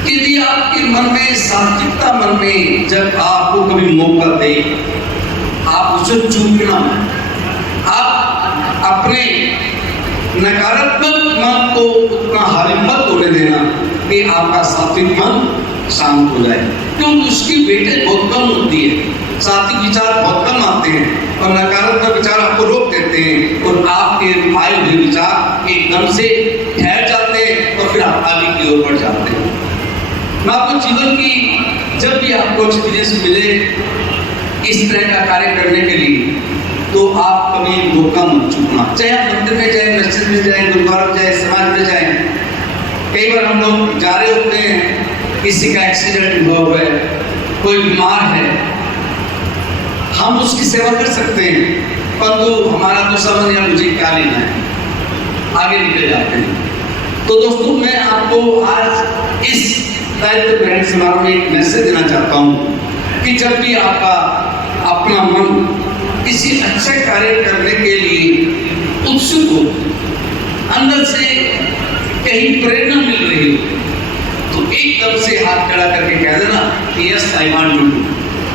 कि यदि आपके मन में सात्विकता, मन में जब आपको कभी मौका दे, आप उसे चूकना मत। आप अपने नकारात्मक मन को उतना हावी मत होने देना कि आपका सात्विक मन शांत हो जाए, क्योंकि उसकी वेटेज बहुत कम होती है। सात्विक विचार बहुत कम आते हैं और नकारात्मक विचार आपको रोक देते हैं और आपके आए हुए विचार एकदम से ठहर जाते हैं और फिर आप आगे की ओर बढ़ जाते हैं। मैं आपको जीवन की जब भी आपको एक्सपीरियंस मिले इस तरह का कार्य करने के लिए, तो आप कभी मौका मत चूकना। चाहे आप मंदिर में जाए, मस्जिद में जाए, गुरुद्वारा में जाए, समाज में जाए। कई बार हम लोग जा रहे होते हैं, किसी का एक्सीडेंट हुआ है, कोई बीमार है, हम उसकी सेवा कर सकते हैं, परंतु हमारा तो समझ या मुझे क्या लेना है, आगे निकल जाते हैं। तो दोस्तों, मैं आपको आज इस दायित्व ग्रहण समारोह में एक मैसेज देना चाहता हूँ कि जब भी आपका अपना मन किसी अच्छे कार्य करने के लिए उत्सुक हो, अंदर से कहीं प्रेरणा मिल रही हो, तो एकदम से हाथ खड़ा करके कह देना कि yes I want to do.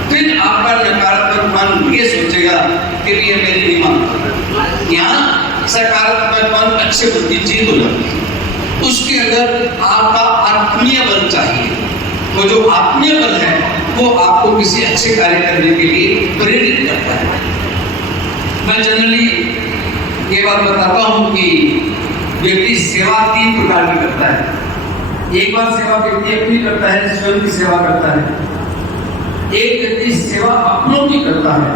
फिर आपका नकारात्मक मन ये सोचेगा कि ये मेरी नहीं मानता। यहाँ सकारात्मक मन अच्छे बुद्धि जीत हो जाती है। उसके अंदर आपका आत्मीय बल चाहिए। वो जो आत्मीय बल है वो आपको किसी अच्छे कार्य करने के लिए प्रेरित करता है। मैं जनरली ये बात बताता हूँ कि व्यक्ति सेवा 3 प्रकार की करता है। एक बार सेवा व्यक्ति अपनी करता है, स्वयं की सेवा करता है। एक व्यक्ति सेवा अपनों की करता है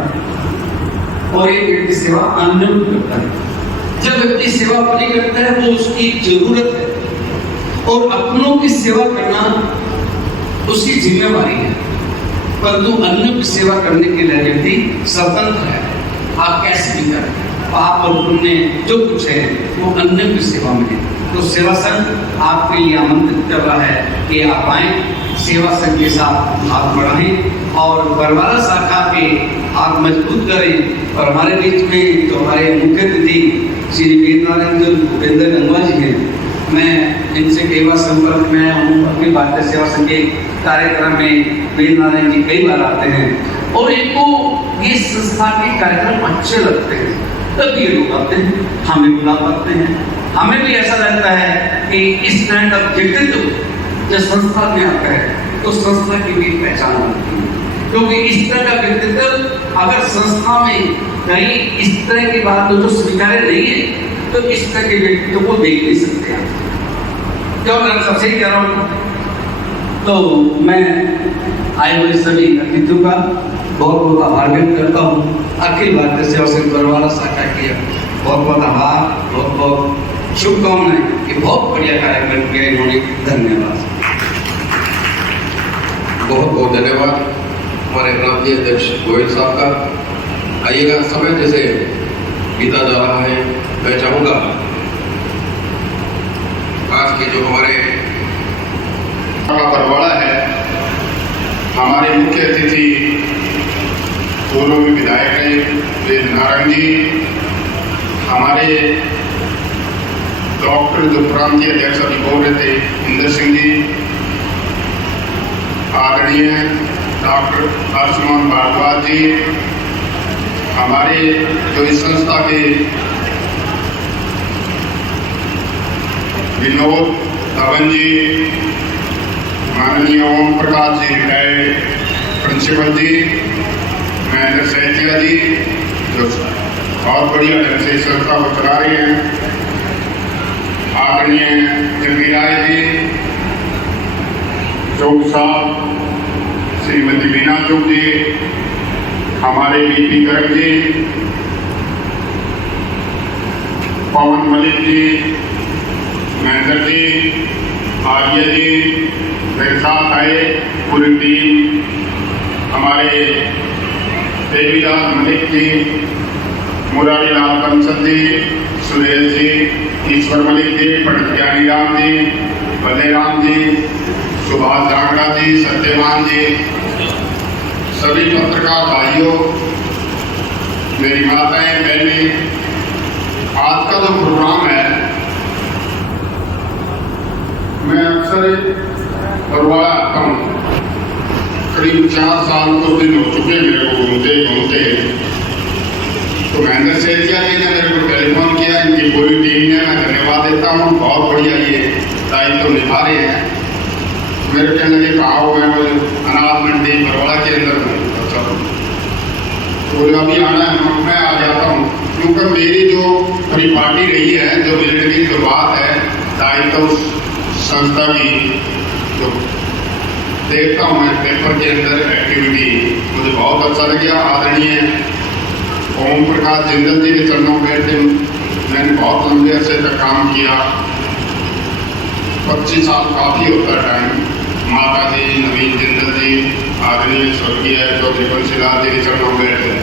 और एक व्यक्ति सेवा अन्यों की करता है। जब व्यक्ति सेवा अपनी करता है वो उसकी जरूरत है और अपनों की सेवा करना उसकी जिम्मेवारी है, परंतु अन्यों की सेवा करने के लिए व्यक्ति स्वतंत्र है। आप कैसे भी करें, पाप और पुण्य जो कुछ है वो अन्यों की सेवा में है। तो सेवा संघ आपके लिए आमंत्रित कर रहा है कि आप आए, सेवा संघ के साथ हाथ बढ़ाएं और बरवाला शाखा के हाथ मजबूत करें। और हमारे बीच में जो हमारे मुख्य अतिथि श्री वीरनारायण भूपेंद्र गंगवा जी हैं, मैं इनसे कई बार संपर्क में हूँ। अपनी भारतीय सेवा संघ के कार्यक्रम में वीरनारायण जी कई बार आते हैं और इनको ये संस्था के कार्यक्रम अच्छे लगते हैं, तब ये लोग आते हैं, हमें बुला पाते हैं। हमें भी ऐसा लगता है कि इस तरह का व्यक्तित्व जब संस्था में आता है तो संस्था की भी पहचान होती है, क्योंकि इस तरह का व्यक्तित्व अगर संस्था में कहीं इस तरह की बात जो स्वीकार्य नहीं है तो इस तरह के व्यक्तित्व को देख नहीं सकते हैं। क्यों मैं सबसे ही कह रहा हूँ। तो मैं आए हुए सभी अतिथियों का बहुत बहुत आभार व्यक्त करता हूँ। अखिल भारतीय सेवा संघ बरवाला शाखा के बहुत बहुत आभार, बहुत बहुत शुभकामनाएं कि बहुत बढ़िया कार्यक्रम किया इन्होंने। धन्यवाद, बहुत बहुत धन्यवाद हमारे प्रांतीय अध्यक्ष गोयल साहब का। आइएगा, समय जैसे बीता जा रहा है, मैं चाहूँगा आज के जो हमारे बरवाड़ा है, हमारे मुख्य अतिथि सरपंच जी, हमारे डॉक्टर जो प्रांतीय अध्यक्ष अभी बोल रहे थे इंदर सिंह जी, आदरणीय डॉक्टर आयुष्मान भारद्वाज जी, हमारे जो इस संस्था के विनोद धवन जी, माननीय ओम प्रकाश जी रिटायर्ड प्रिंसिपल जी, महेंद्र सैकिया जी जो बहुत बढ़िया ढंग से इस संस्था को चला रहे हैं, आदरणीय जगीर राय जी, चौक साहब, श्रीमती मीना चौक जी, हमारे बीपी गर्ग जी, पवन मलिक जी, महेंद्र जी, आर्य जी, मेरे साथ आए पूरी टीम, हमारे देवीदास मलिक जी, मुरारी लाल कंसल जी, सुरेश जी, ईश्वर मलिक जी, पंडित ज्ञानी राम जी, बलेराम जी, सुभाष जांगड़ा जी, सत्यवान जी, सभी पत्रकार भाइयों, मेरी माताएं बहनें, आज का जो प्रोग्राम है, मैं अक्सर बरवाड़ा आता हूँ, करीब 4 साल तो दिन हो चुके मेरे को घूमते घूमते। तो महेंद्र सेठिया जी ने मेरे को टेलीफोन किया, इनकी पूरी टीम ने, मैं धन्यवाद देता हूँ, बहुत बढ़िया ये दायित्व तो निभा रहे हैं। मेरे कहने लगे कहा हो, मैं बोले अनाथ मंडी बरवाड़ा के अंदर हूँ। अच्छा, बोले अभी आना है, मैं आ जाता हूँ, क्योंकि मेरी जो परिपाटी रही है, जो मिलने की जो बात है, दायित्व संस्था की जो देखता हूँ मैं पेपर के अंदर एक्टिविटी, मुझे बहुत अच्छा लगा। आदरणीय ओम प्रकाश जिंदल जी के चरणों में बैठे, मैंने बहुत लंबे अरसे तक काम किया, 25 साल काफ़ी होता है टाइम। माता जी नवीन जिंदल जी, आदरणीय स्वर्गीय चौधरी बंशीलाल जी के चरणों में बैठे,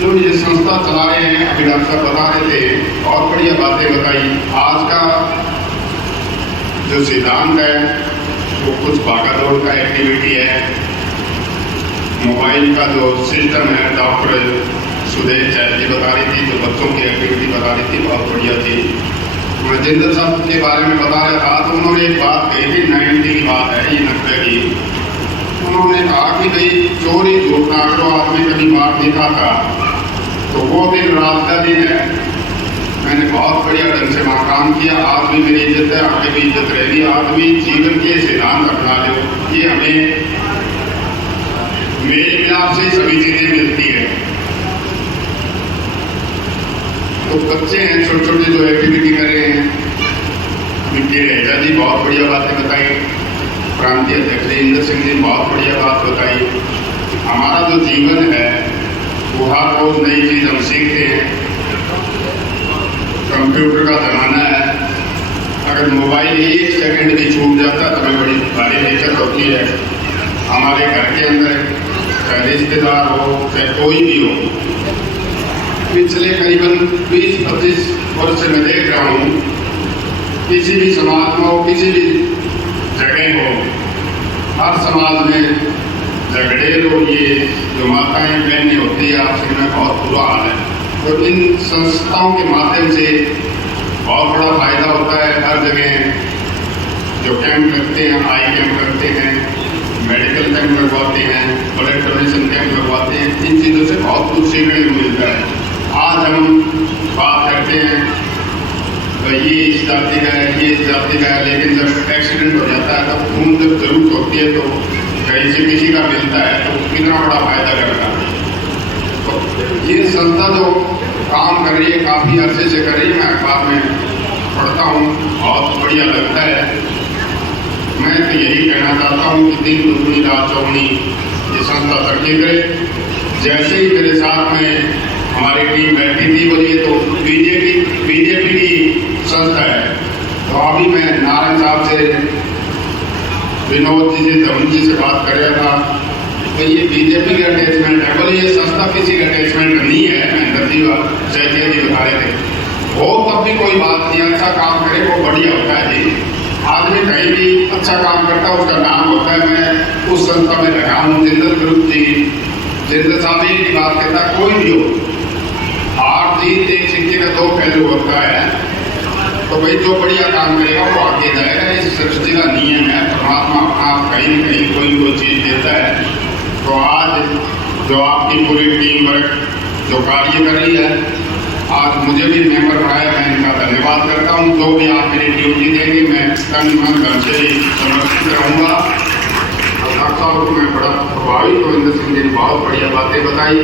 जो ये संस्था चला रहे हैं, अभी डॉक्टर साहब बता रहे थे, बहुत बढ़िया बातें बताई। आज का जो सिद्धांत है वो कुछ भागदौड़ का एक्टिविटी है, मोबाइल का जो सिस्टम है, डॉक्टर सुदेश जैन जी बता रही थी, जो बच्चों की एक्टिविटी बता रही थी, बहुत बढ़िया थी। मैं जिंदल साहब के बारे में बता रहा था, तो उन्होंने एक बात कही थी, 90 की बात है, ये 90 की। उन्होंने कहा कि भाई चोरी झूठ ना करो, आदमी कभी मार नहीं खाता। तो वो दिन रात का दिन है, मैंने बहुत बढ़िया ढंग से वहाँ काम किया। आज भी मेरी इज्जत है, आगे भी इज्जत रहेगी। आदमी जीवन के सिद्धांत अपना लो, ये हमें मेरे मिलाप से सभी चीजें मिलती है। तो बच्चे हैं छोटे छोटे जो एक्टिविटी कर रहे हैं, विक्की रहेगा जी बहुत बढ़िया बातें बताई, प्रांतीय अध्यक्ष इंदर सिंह जी बहुत बढ़िया बात बताई। हमारा जो जीवन है वो हर रोज नई चीज हम सीखते हैं। कंप्यूटर का जमाना है, अगर मोबाइल 1 सेकंड भी छूट जाता है तो हमें बड़ी भारी दिक्कत होती है। हमारे घर के अंदर चाहे रिश्तेदार हो चाहे कोई भी हो, पिछले करीबन 20-25 वर्ष से मैं देख रहा हूँ, किसी भी समाज में हो, किसी भी जगह हो, हर समाज में झगड़े लोग, ये जो माताएं बहनें होती है आपस में, बहुत बुरा हाल है। तो इन संस्थाओं के माध्यम से बहुत बड़ा फायदा होता है। हर जगह जो कैंप लगते हैं, आई कैंप लगते हैं, मेडिकल कैंप लगवाते हैं, ब्लड डोनेशन कैंप लगवाते हैं, इन चीज़ों से बहुत कुछ सीखने को मिलता है। आज हम बात करते हैं तो ये इस जाति का है, ये इस जाति का है, लेकिन जब एक्सीडेंट हो जाता है तब खून जब जरूरत होती है तो कहीं से किसी का मिलता है तो कितना बड़ा फायदा करता है। तो ये संस्था जो काम कर रही है, काफ़ी अरसे से कर रही है, मैं अखबार में पढ़ता हूँ, बहुत बढ़िया लगता है। मैं तो यही कहना चाहता हूँ कि दिन दुगनी रात चौगुनी ये संस्था तरक्की करे। जैसे ही मेरे साथ में हमारी टीम बैठी थी, बोलिए तो बीजेपी की संस्था है, तो अभी मैं नारायण साहब से, विनोद जी से, धवन जी से बात कर रहा था, तो ये बीजेपी का अटैचमेंट है। बोले ये संस्था किसी का अटैचमेंट नहीं है, महेंद्र जी और सैकिया जी बता रहे थे। हो तब भी कोई बात नहीं, अच्छा काम करे वो बढ़िया होता है जी। आदमी कहीं भी अच्छा काम करता है उसका नाम होता है। मैं उस संस्था में रहा हूँ, जिंदल ग्रुप जी जितेंद्र साहब एक ही बात कहता, कोई भी हो, हार जीत एक सिक्के का दो पहलू होता है। तो भाई जो बढ़िया काम करेगा वो आगे जाएगा, इस सृष्टि का नियम है। परमात्मा आप कहीं न कहीं कोई न कोई चीज देता है। तो आज जो आपकी पूरी टीम वर्क जो कार्य कर रही है, आज मुझे भी मेंबर बनाया, मैं इनका धन्यवाद करता हूँ। जो भी आप मेरी ड्यूटी देंगे मैं तन मन धन से ही समर्पित रहूँगा। और डॉक्टर साहब को मैं बड़ा प्रभावित हूँ, इंद्र सिंह जी ने बहुत बढ़िया बातें बताई।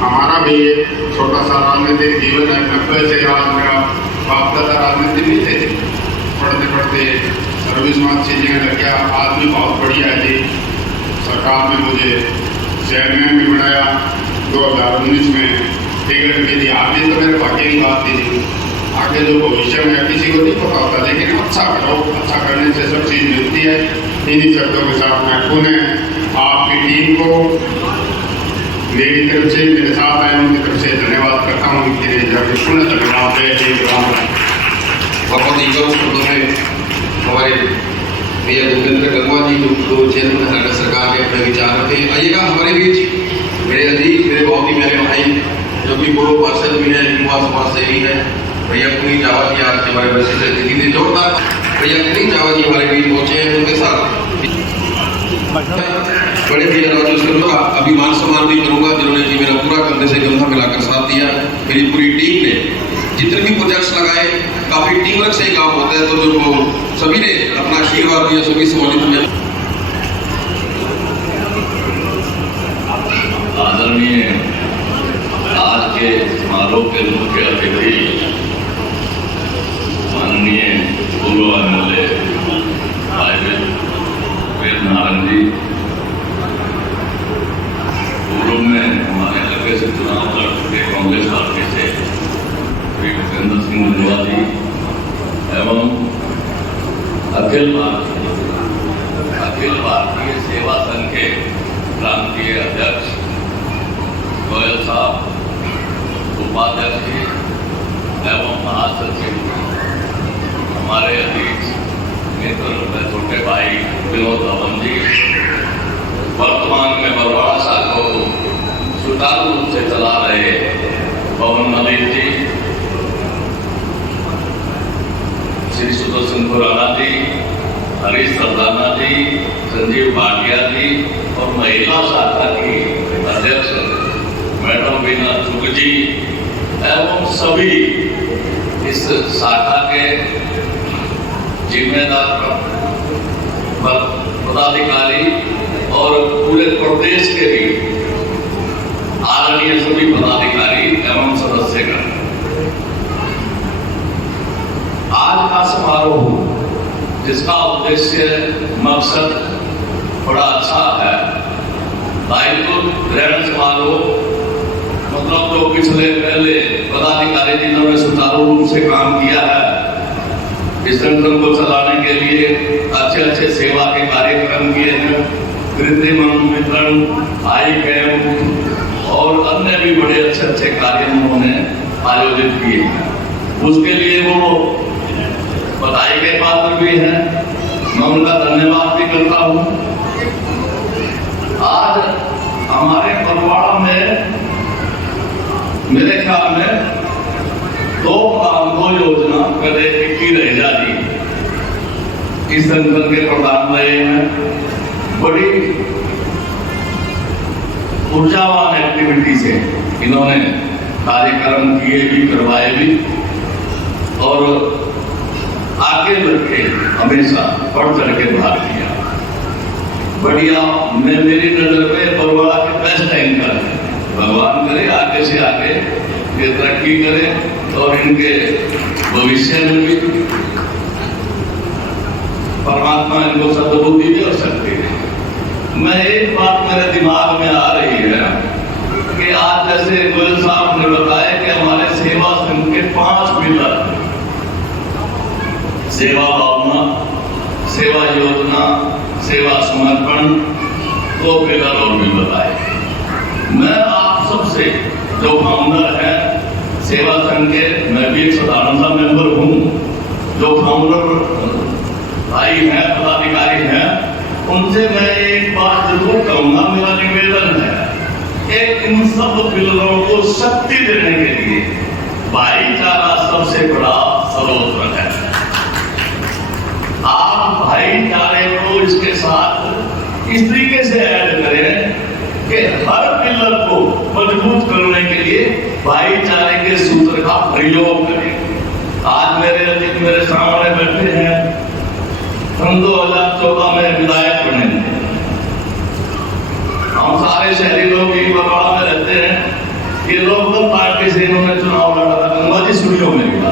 हमारा भी ये छोटा सा राजनीतिक जीवन है, 90 से आज मेरा बाप दादा राजनीति में थे, पढ़ते पढ़ते सर्विस में अच्छी जगह लग गया। आदमी बहुत बढ़िया है जी। सरकार ने मुझे चेयरमैन भी बनाया 2019 में, टिकट भी दी। आगे तो मेरे भाग्य की बात थी, आगे जो भविष्य में किसी को नहीं पता होता, लेकिन अच्छा करो, अच्छा करने से सब चीज़ मिलती है। इन्हीं शब्दों के साथ मैं पुनः आपकी टीम को मेरी तरफ से, मेरे साथ आए उनकी तरफ से धन्यवाद करता हूँ। पुनः धन्यवाद है। बहुत ही कम शब्दों में हमारे भैया गोविंद गंगवा जी जो चेयरमैन हरियाणा सरकार के अपने विचार रखे। आइएगा हमारे बीच मेरे अजीज, मेरे बहुत ही प्यारे भाई जो कि पूर्व पार्षद भी हैं, युवा समाज सेवी है, भैया पुनीत जावा जी आज हमारे बच्चे से दिल्ली जोरदार भैया पुनीत जावा जी हमारे बीच पहुंचे हैं। उनके साथ बड़े भैया राजेश्वर का अभिमान सम्मान भी करूंगा, जिन्होंने कि मेरा पूरा कंधे से कंधा मिलाकर साथ दिया। मेरी पूरी टीम ने जितने भी प्रोजेक्ट्स लगाए, काफी टीम वर्क से ही काम होता है, तो जो सभी ने अपना आशीर्वाद दिया, सभी सम्मानित हुए। आदरणीय आज के समारोह के मुख्य अतिथि माननीय पूर्व एमएलए वेद नारायण जी, पूर्व में हमारे इलाके से चुनाव लड़ चुके कांग्रेस पार्टी से जितेंद्र सिंह गंगवा जी एवं अखिल भारतीय सेवा संघ के प्रांतीय अध्यक्ष गोयल साहब, उपाध्यक्ष जी एवं महासचिव हमारे अधीक्ष मित्र छोटे भाई विनोद धवन जी, वर्तमान में बरवाड़ा शाखा को सुचारू रूप से चला रहे पवन मलिक जी, श्री सुदर्शन खुराना जी, हरीश सरदाना जी, संजीव भाटिया जी और महिला शाखा की अध्यक्ष मैडम वीना चुग जी एवं सभी इस शाखा के जिम्मेदार पदाधिकारी और पूरे प्रदेश के भी आदरणीय सभी पदाधिकारी एवं सदस्यगण, आज का समारोह जिसका उद्देश्य मकसद बड़ा अच्छा है, दायित्व ग्रहण समारोह मतलब जो पिछले पहले पदाधिकारी जिन्होंने सुचारू रूप से काम किया है, इस संगठन को चलाने के लिए अच्छे सेवा के कार्यक्रम किए हैं, कृत्रिम वितरण, आई कैंप और अन्य भी बड़े अच्छे कार्य उन्होंने आयोजित किए हैं। उसके लिए वो बधाई के पात्र भी हैं, मैं उनका धन्यवाद भी करता हूँ। आज हमारे बरवाड़ा में मेरे ख्याल में दो योजना कदे की रह जाती, इस संगठन के प्रधान रहे हैं। बड़ी ऊर्जावान एक्टिविटी से इन्होंने कार्यक्रम किए भी, करवाए भी और आगे बढ़ के हमेशा बढ़ चढ़ के भाग लिया। बढ़िया, मैं मेरी नजर में बरवाड़ा के बेस्ट एंकर है। भगवान करे आगे से आगे ये तरक्की करे और इनके भविष्य में भी परमात्मा इनको सद्बुद्धि दे और शक्ति दे। मैं एक बात मेरे दिमाग में आ रही है कि आज जैसे गोयल साहब ने बताया कि हमारे सेवा संघ के 5 पिलर, सेवा भावना, सेवा योजना, सेवा समर्पण, 2 पिलर और भी बताए। मैं आप सबसे जो फाउंडर है सेवा संघ के, मैं भी एक साधारण सा मेंबर हूँ, जो फाउंडर भाई हैं, पदाधिकारी हैं, उनसे मैं एक बात जरूर कहूँगा, मेरा निवेदन है एक इन सब पिलरों को शक्ति देने के लिए भाईचारा सबसे बड़ा स्रोत है। आप भाईचारे को इसके साथ इस तरीके से ऐड करें कि हर पिलर को मजबूत करने के लिए भाईचारे के सूत्र का प्रयोग करें। आज मेरे सामने बैठे हैं, हम 2014 में विधायक बने थे। हम सारे शहरी लोग एक बरवाड़ा में रहते हैं। ये लोकदल पार्टी से इन्होंने चुनाव लड़ा था, गंगा जी स्टूडियो में मिला।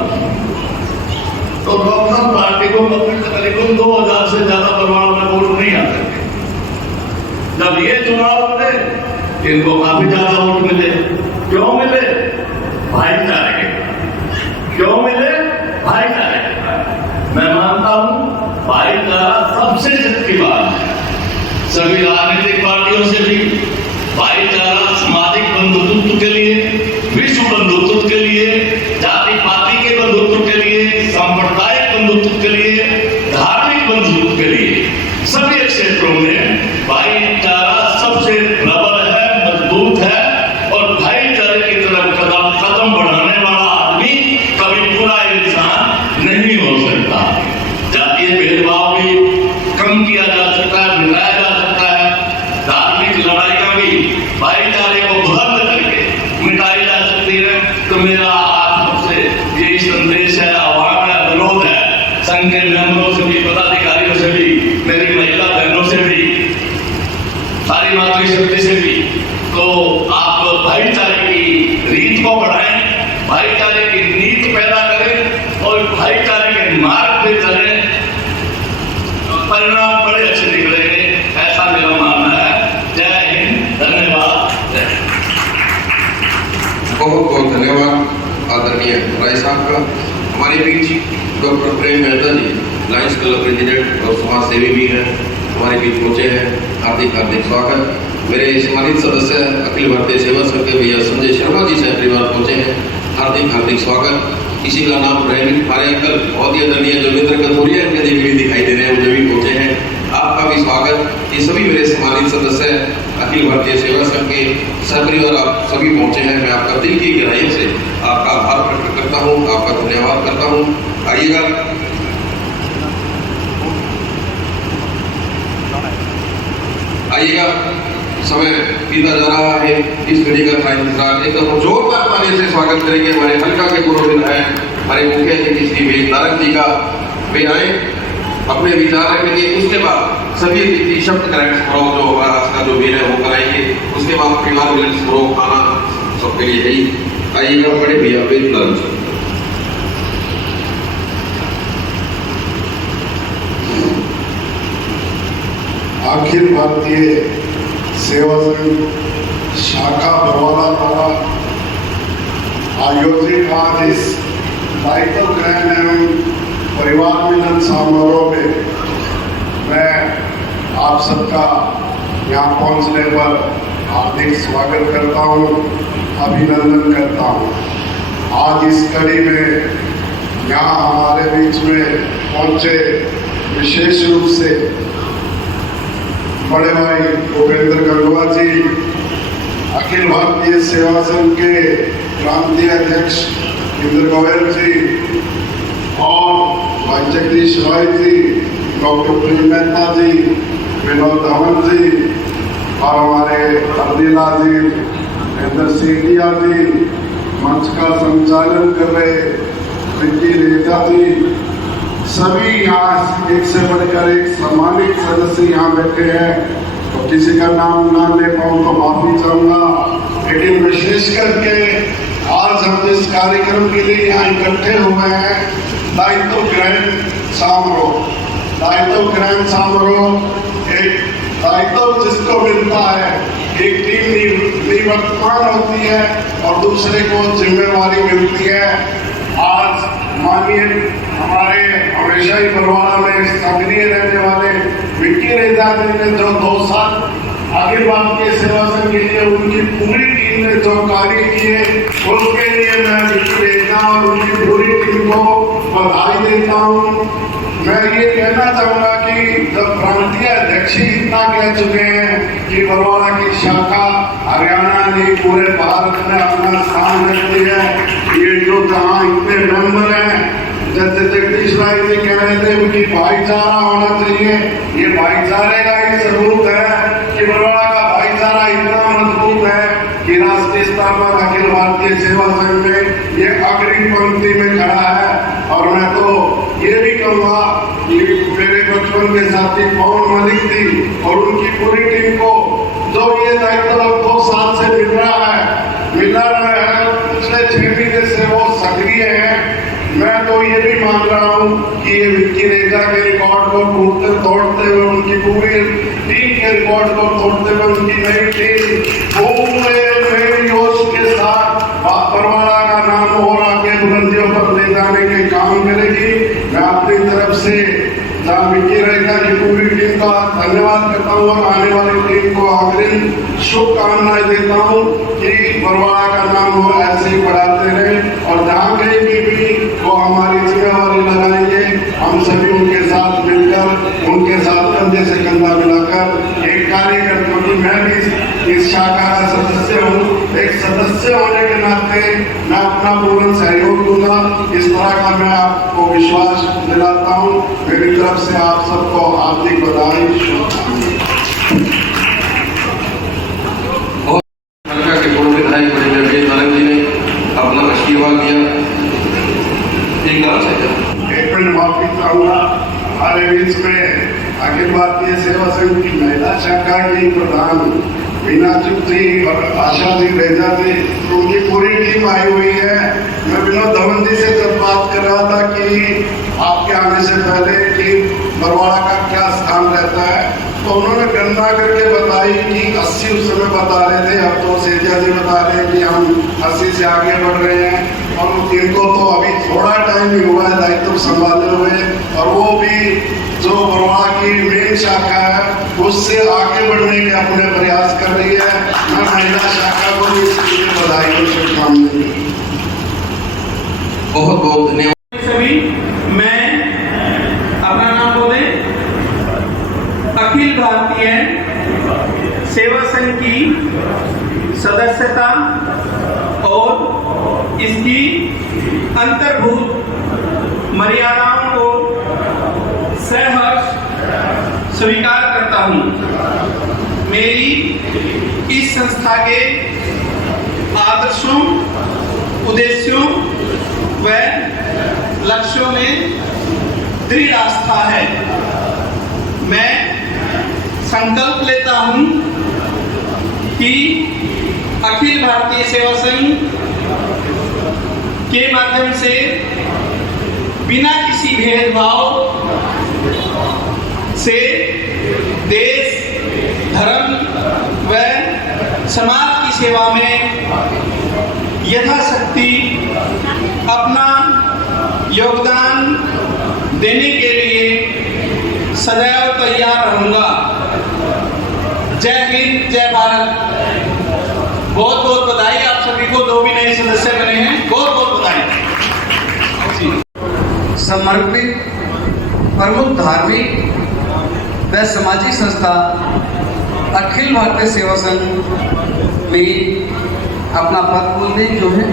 तो लोकदल पार्टी को तकरीबन 2000 से ज्यादा बरवाड़ा में वोट नहीं आते थे। जब ये चुनाव लड़े, इनको काफी ज्यादा वोट मिले। क्यों मिले? भाईचारे के। क्यों मिले? भाईचारे के। मैं मानता हूं भाईचारा सबसे शक्तिमान है। सभी राजनीतिक पार्टियों से भी भाईचारा सामाजिक बंधुत्व के लिए, विश्व बंधुत्व के लिए, जाति पाति के बंधुत्व के लिए, सांप्रदायिक बंधुत्व के लिए, धार्मिक बंधुत्व के लिए, सभी क्षेत्रों में भाईचारा सबसे प्रबल है, मजबूत है। और भाईचारे की तरफ कदम बढ़ाने वाला आदमी कभी बुरा इंसान नहीं हो सकता। जातीय भेदभाव भी कम किया जा सकता है, मिटाया जा सकता है। धार्मिक लड़ाइयां भी भाईचारे को बुलंद करके मिटाई जा सकती है। तो मेरा आप सबसे यही संदेश है, आह्वान है, अनुरोध है, संघ के मेंबरों से भी, पदाधिकारियों से भी, मेरी महिला बहनों से भी, सारी मातृशक्ति से भी, तो आप भाईचारे की रीत को बढ़ाएं, भाईचारे की नीति पैदा करें और भाईचारे के मार्ग पे चलें। परिणाम बड़े अच्छे निकलेंगे, ऐसा मेरा मानना है। जय हिंद, धन्यवाद। बहुत बहुत धन्यवाद आदरणीय राय साहब का। हमारे बीच डॉक्टर प्रेम मेहता जी, लायंस क्लब प्रेसिडेंट और समाज सेवी भी हैं, हमारे बीच पहुंचे हैं। हार्दिक हार्दिक स्वागत। मेरे सम्मानित सदस्य अखिल भारतीय सेवा संघ के भैया संजय शर्मा जी से परिवार पहुंचे हैं, हार्दिक हार्दिक स्वागत। किसी का नाम रह नहीं, हमारे अंकल बहुत ही आदरणीय जोगिंदर कथोरिया इनके भी दिखाई दे रहे हैं, मुझे भी पहुंचे हैं, आपका भी स्वागत। ये सभी मेरे सम्मानित सदस्य अखिल भारतीय सेवा संघ के सहपरिवार आप सभी पहुंचे हैं। मैं आपका दिल की गहराई से आपका आभार प्रकट करता हूँ, आपका धन्यवाद करता हूँ। आइएगा, समय बीता जा रहा है, इस घड़ी का था इंतजार। एकदम जोरदार ताली से स्वागत करेंगे हमारे हल्का के पूर्व विधायक, हमारे मुखिया जी श्री वेद नारंग जी का। वे आए, अपने विचार रखेंगे, उसके बाद सभी शब्द ग्रहण समारोह जो हमारा आज का जो मेल है वो कराएंगे। उसके बाद परिवार मिलन समारोह खाना सबके लिए ही। आइएगा बड़े भैया वेद नारंग जी। अखिल भारतीय सेवा संघ शाखा बरवाला द्वारा आयोजित आज इस दायित्व ग्रहण एवं परिवार मिलन समारोह में मैं आप सबका यहाँ पहुँचने पर हार्दिक स्वागत करता हूँ, अभिनंदन करता हूँ। आज इस कड़ी में यहाँ हमारे बीच में पहुँचे विशेष रूप से बड़े भाई भूपेंद्र गंगवा जी, अखिल भारतीय सेवा संघ के प्रांतीय अध्यक्ष इंद्र गोयल जी और भाई जगदीश राय जी, डॉक्टर प्रेम मेहता जी, विनोद धवन जी और हमारे हरदीला जी, इंद्र सेठिया जी, मंच का संचालन कर रहे विक्की रेजा जी, सभी यहाँ एक से बढ़कर एक सम्मानित सदस्य यहाँ बैठे हैं। तो किसी का नाम ना ले पाऊँ तो माफी चाहूँगा, लेकिन विशेष करके आज हम जिस कार्यक्रम के लिए यहाँ इकट्ठे हुए हैं, दायित्व ग्रहण समारोह। दायित्व ग्रहण समारोह एक दायित्व जिसको मिलता है, एक टीम निवर्तमान होती है और दूसरे को जिम्मेवारी मिलती है। आज माननीय हमारे हमेशा ही बरवाड़ा में सक्रिय रहने वाले विक्की रेजा जी ने जो 2 साल अखिल भारतीय सेवा संघ के लिए उनकी पूरी टीम ने जो कार्य किए, उसके लिए मैं विक्की रेजा और उनकी पूरी टीम को बधाई देता हूँ। मैं ये कहना चाहूँगा कि जब प्रांतीय अध्यक्ष ही इतना कह चुके हैं कि बरवाड़ा की शाखा हरियाणा नहीं पूरे भारत में अपना स्थान रखती है। ये जो जहाँ इतने मेंबर हैं, जैसे जगदीश राय जी कह रहे थे उनकी भाईचारा होना चाहिए। ये भाईचारे का ही सबूत है कि बरवाड़ा का भाईचारा इतना मजबूत है कि राष्ट्रीय स्तर पर अखिल भारतीय सेवा संघ में ये अग्रिम पंक्ति में खड़ा है। और मैं तो ये भी कहूँगा कि मेरे बचपन के साथी पवन मलिक थी और उनकी पूरी टीम को जो ये दायित्व 2 साल से मिल रहा है, पिछले 6 महीने से वो सक्रिय है। मैं तो ये भी मान रहा हूँ कि ये विक्की रेजा के रिकॉर्ड को तोड़ते हुए, उनकी पूरी टीम के रिकॉर्ड को तोड़ते हुए, उनकी नई टीम पूरे नए जोश के साथ बरवाड़ा का नाम और आगे बुलंदियों पर ले जाने के काम करेगी। मैं अपनी तरफ से विक्की रेजा की पूरी टीम का धन्यवाद करता हूँ और आने वाली टीम को अग्रिम शुभकामनाएं देता हूँ कि बरवाड़ा का नाम वो ऐसे ही बढ़ाते रहे और जहाँ कहीं भी वो हमारी जिम्मेवारी लगाएंगे, हम सभी उनके साथ मिलकर, उनके साथ कंधे से कंधा मिलाकर एक कार्य कर, क्योंकि मैं भी इस शाखा का सदस्य हूँ। एक सदस्य होने के नाते मैं अपना पूर्ण सहयोग दूंगा। इस तरह का मैं आपको विश्वास दिलाता हूँ। मेरी तरफ से आप सबको हार्दिक बधाई, शुभकामनाएं। के पूर्व विधायक बड़े नारंग जी ने अपना आशीर्वाद दिया। एक मिनट माफी चाहूंगा। हमारे बीच में अखिल भारतीय सेवा संघ की महिला शाखा की प्रधान मीना चुप्ती और आशा जी रेजा जी, उनकी पूरी टीम आई हुई है। मैं विनोद धवन जी से जब बात कर रहा था कि आपके आने से पहले कि बरवाड़ा का क्या स्थान रहता है, तो उन्होंने गणना करके बताई कि 80 उस समय बता रहे थे, अब तो सेठिया जी बता रहे हैं कि हम 80 से आगे बढ़ रहे हैं। और इनको तो अभी थोड़ा टाइम ही हुआ है दायित्व संभाले हुए, और वो भी जो बरवाड़ा की मेन शाखा है उससे आगे बढ़ने के अपने प्रयास कर रही है। मैं महिला शाखा को भी इसके लिए बधाई और शुभकामनाएं। बहुत बहुत धन्यवाद सभी। मैं अपना नाम बोले, अखिल भारतीय सेवा संघ की सदस्यता और इसकी अंतर्भूत मर्यादाओं को सहर्ष स्वीकार करता हूं। मेरी इस संस्था के आदर्शों, उद्देश्यों व लक्ष्यों में दृढ़ आस्था है। मैं संकल्प लेता हूं कि अखिल भारतीय सेवा संघ के माध्यम से बिना किसी भेदभाव से देश, धर्म व समाज की सेवा में यथाशक्ति अपना योगदान देने के लिए सदैव तैयार रहूंगा। जय हिंद, जय भारत। बहुत बहुत बधाई आप सभी को, जो भी नए सदस्य बने हैं, बहुत बहुत बधाई। समर्पित प्रमुख धार्मिक व सामाजिक संस्था अखिल भारतीय सेवा संघ में अपना पद बोलने जो है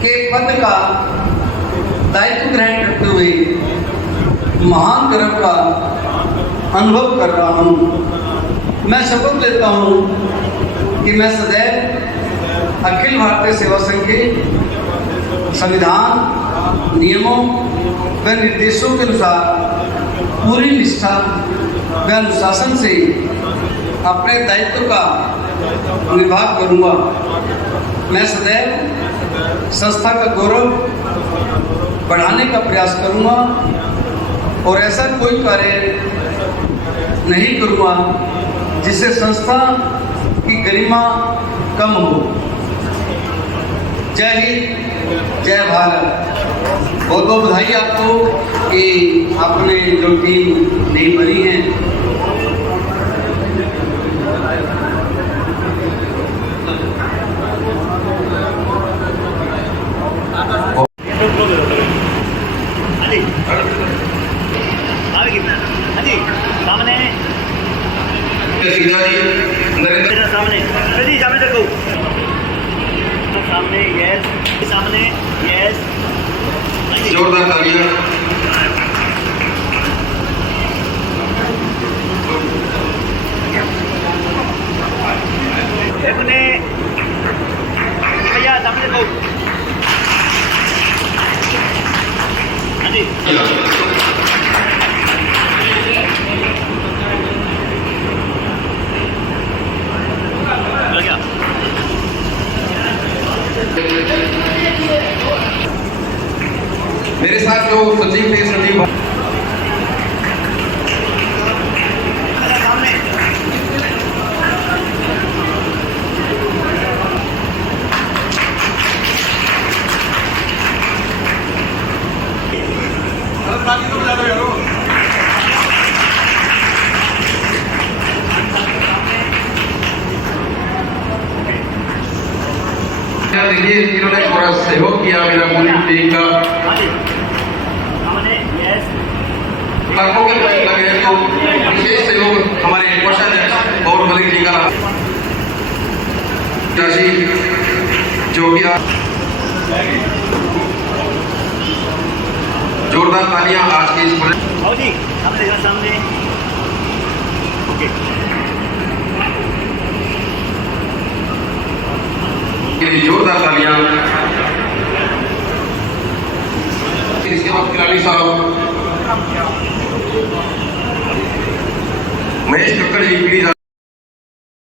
के पद का दायित्व ग्रहण करते हुए महान गर्व का अनुभव कर रहा हूँ। मैं शपथ लेता हूँ कि मैं सदैव अखिल भारतीय सेवा संघ के संविधान, नियमों व निर्देशों के अनुसार पूरी निष्ठा व अनुशासन से अपने दायित्व का निर्वाह करूँगा। मैं सदैव संस्था का गौरव बढ़ाने का प्रयास करूँगा और ऐसा कोई कार्य नहीं करूँगा जिससे संस्था की गरिमा कम हो। जय हिंद, जय भारत। बहुत बहुत बधाई आपको कि आपने जो टीम नई बनी है सामने सीधा जी नरेंद्र सामने सामने देखो, सामने यस, सामने यस, जोरदार तालियां। अपने भैया सामने देखो। हाँ जी, हो गया। मेरे साथ जो सचिव थे, सचिव सामने देखिए, इन्होंने पूरा सहयोग किया मेरा पूरी टीम का। हाँ जी, सामने यस, लाखों के पैसे लगे तो विशेष सहयोग हमारे कोषाध्यक्ष और मलिक जी का राशि जो कि जोरदार तालियां आज के इस प्रोजेक्ट आओ जी, सामने देखना, सामने ओके। के लिए जोरदार तालियां। इसके बाद खिलाड़ी साहब महेश कक्कड़ जी,